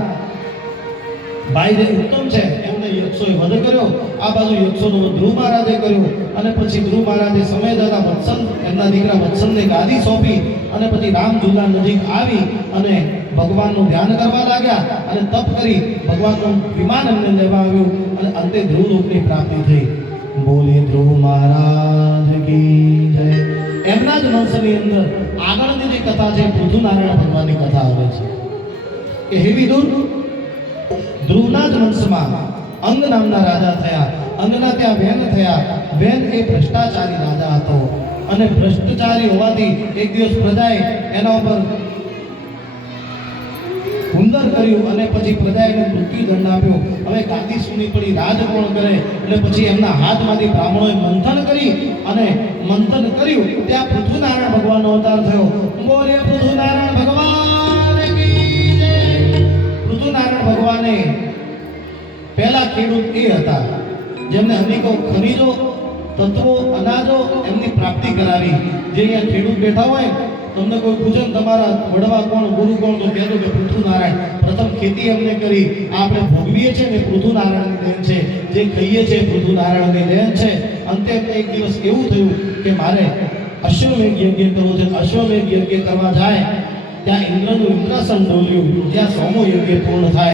ભાઈ જે ઉત્તમ છે એમને યક્ષોએ વધ કર્યો. આ બાજુ યક્ષોનો વધ ધ્રુવ મહારાજે કર્યો. અને પછી ધ્રુવ મહારાજે સમય જતા વત્સલ, એમના દીકરા વત્સલને ગાદી સોંપી. અને પછી રામ ઝૂલા નજીક આવી અને ભગવાનનું ધ્યાન કરવા લાગ્યા અને તપ કરી ભગવાનનું વિમાન એમને લેવા આવ્યું. અને અંતે ધ્રુવ લોકની પ્રાપ્તિ થઈ. બોલે ધ્રુવ મહારાજ કી જય. એમના જ વંશની અંદર આગળની જે કથા છે પૃથુનારાયણ ભગવાનની કથા આવે છે કે હે વિદુર, ધ્રુવના જ વંશમાં અંગ નામના રાજા થયા. અંગના ત્યાં વેન થયા. વેન એ ભ્રષ્ટાચારી રાજા હતો. અને ભ્રષ્ટાચારી હોવાથી એક દિવસ પ્રજાએ એના ઉપર હુંદર કર્યું અને પછી પ્રજાએ મૃત્યુદંડ આપ્યો. હવે ગાદી સૂની પડી, રાજ કોણ કરે? એટલે પછી એમના હાથમાંથી બ્રાહ્મણોએ મંથન કરી અને મંથન કર્યું ત્યાં પૃથ્વીનારાયણ ભગવાનનો અવતાર થયો. બોલે પૃથ્વીનારાયણ ભગવાન કી જય. પૃથ્વીનારાયણ ભગવાને પહેલા ખેડૂત એ હતા જેમને અનેકો ખનીજો, તત્વો, અનાજો એમની પ્રાપ્તિ કરાવી. જે અહીંયા ખેડૂત બેઠા હોય, તમને કોઈ પૂછે તમારા વડવા કોણ, ગુરુ કોણ, તો કહેજો કે પૃથ્વીનારાયણ. પ્રથમ ખેતી એમને કરી. આપણે ભોગવીએ છીએ ને પૃથ્વીનારાયણની દેન છે, જે કહીએ છીએ પૃથ્વીનારાયણની દેન છે. અંતે એક દિવસ એવું થયું કે મારે અશ્વમેઘ યજ્ઞ કરવો છે. અશ્વમેઘ યજ્ઞ કરવા જાય ત્યાં ઇન્દ્રનું ઇન્દ્રાસન ડોલ્યું. જ્યાં 100મો યજ્ઞ પૂર્ણ થાય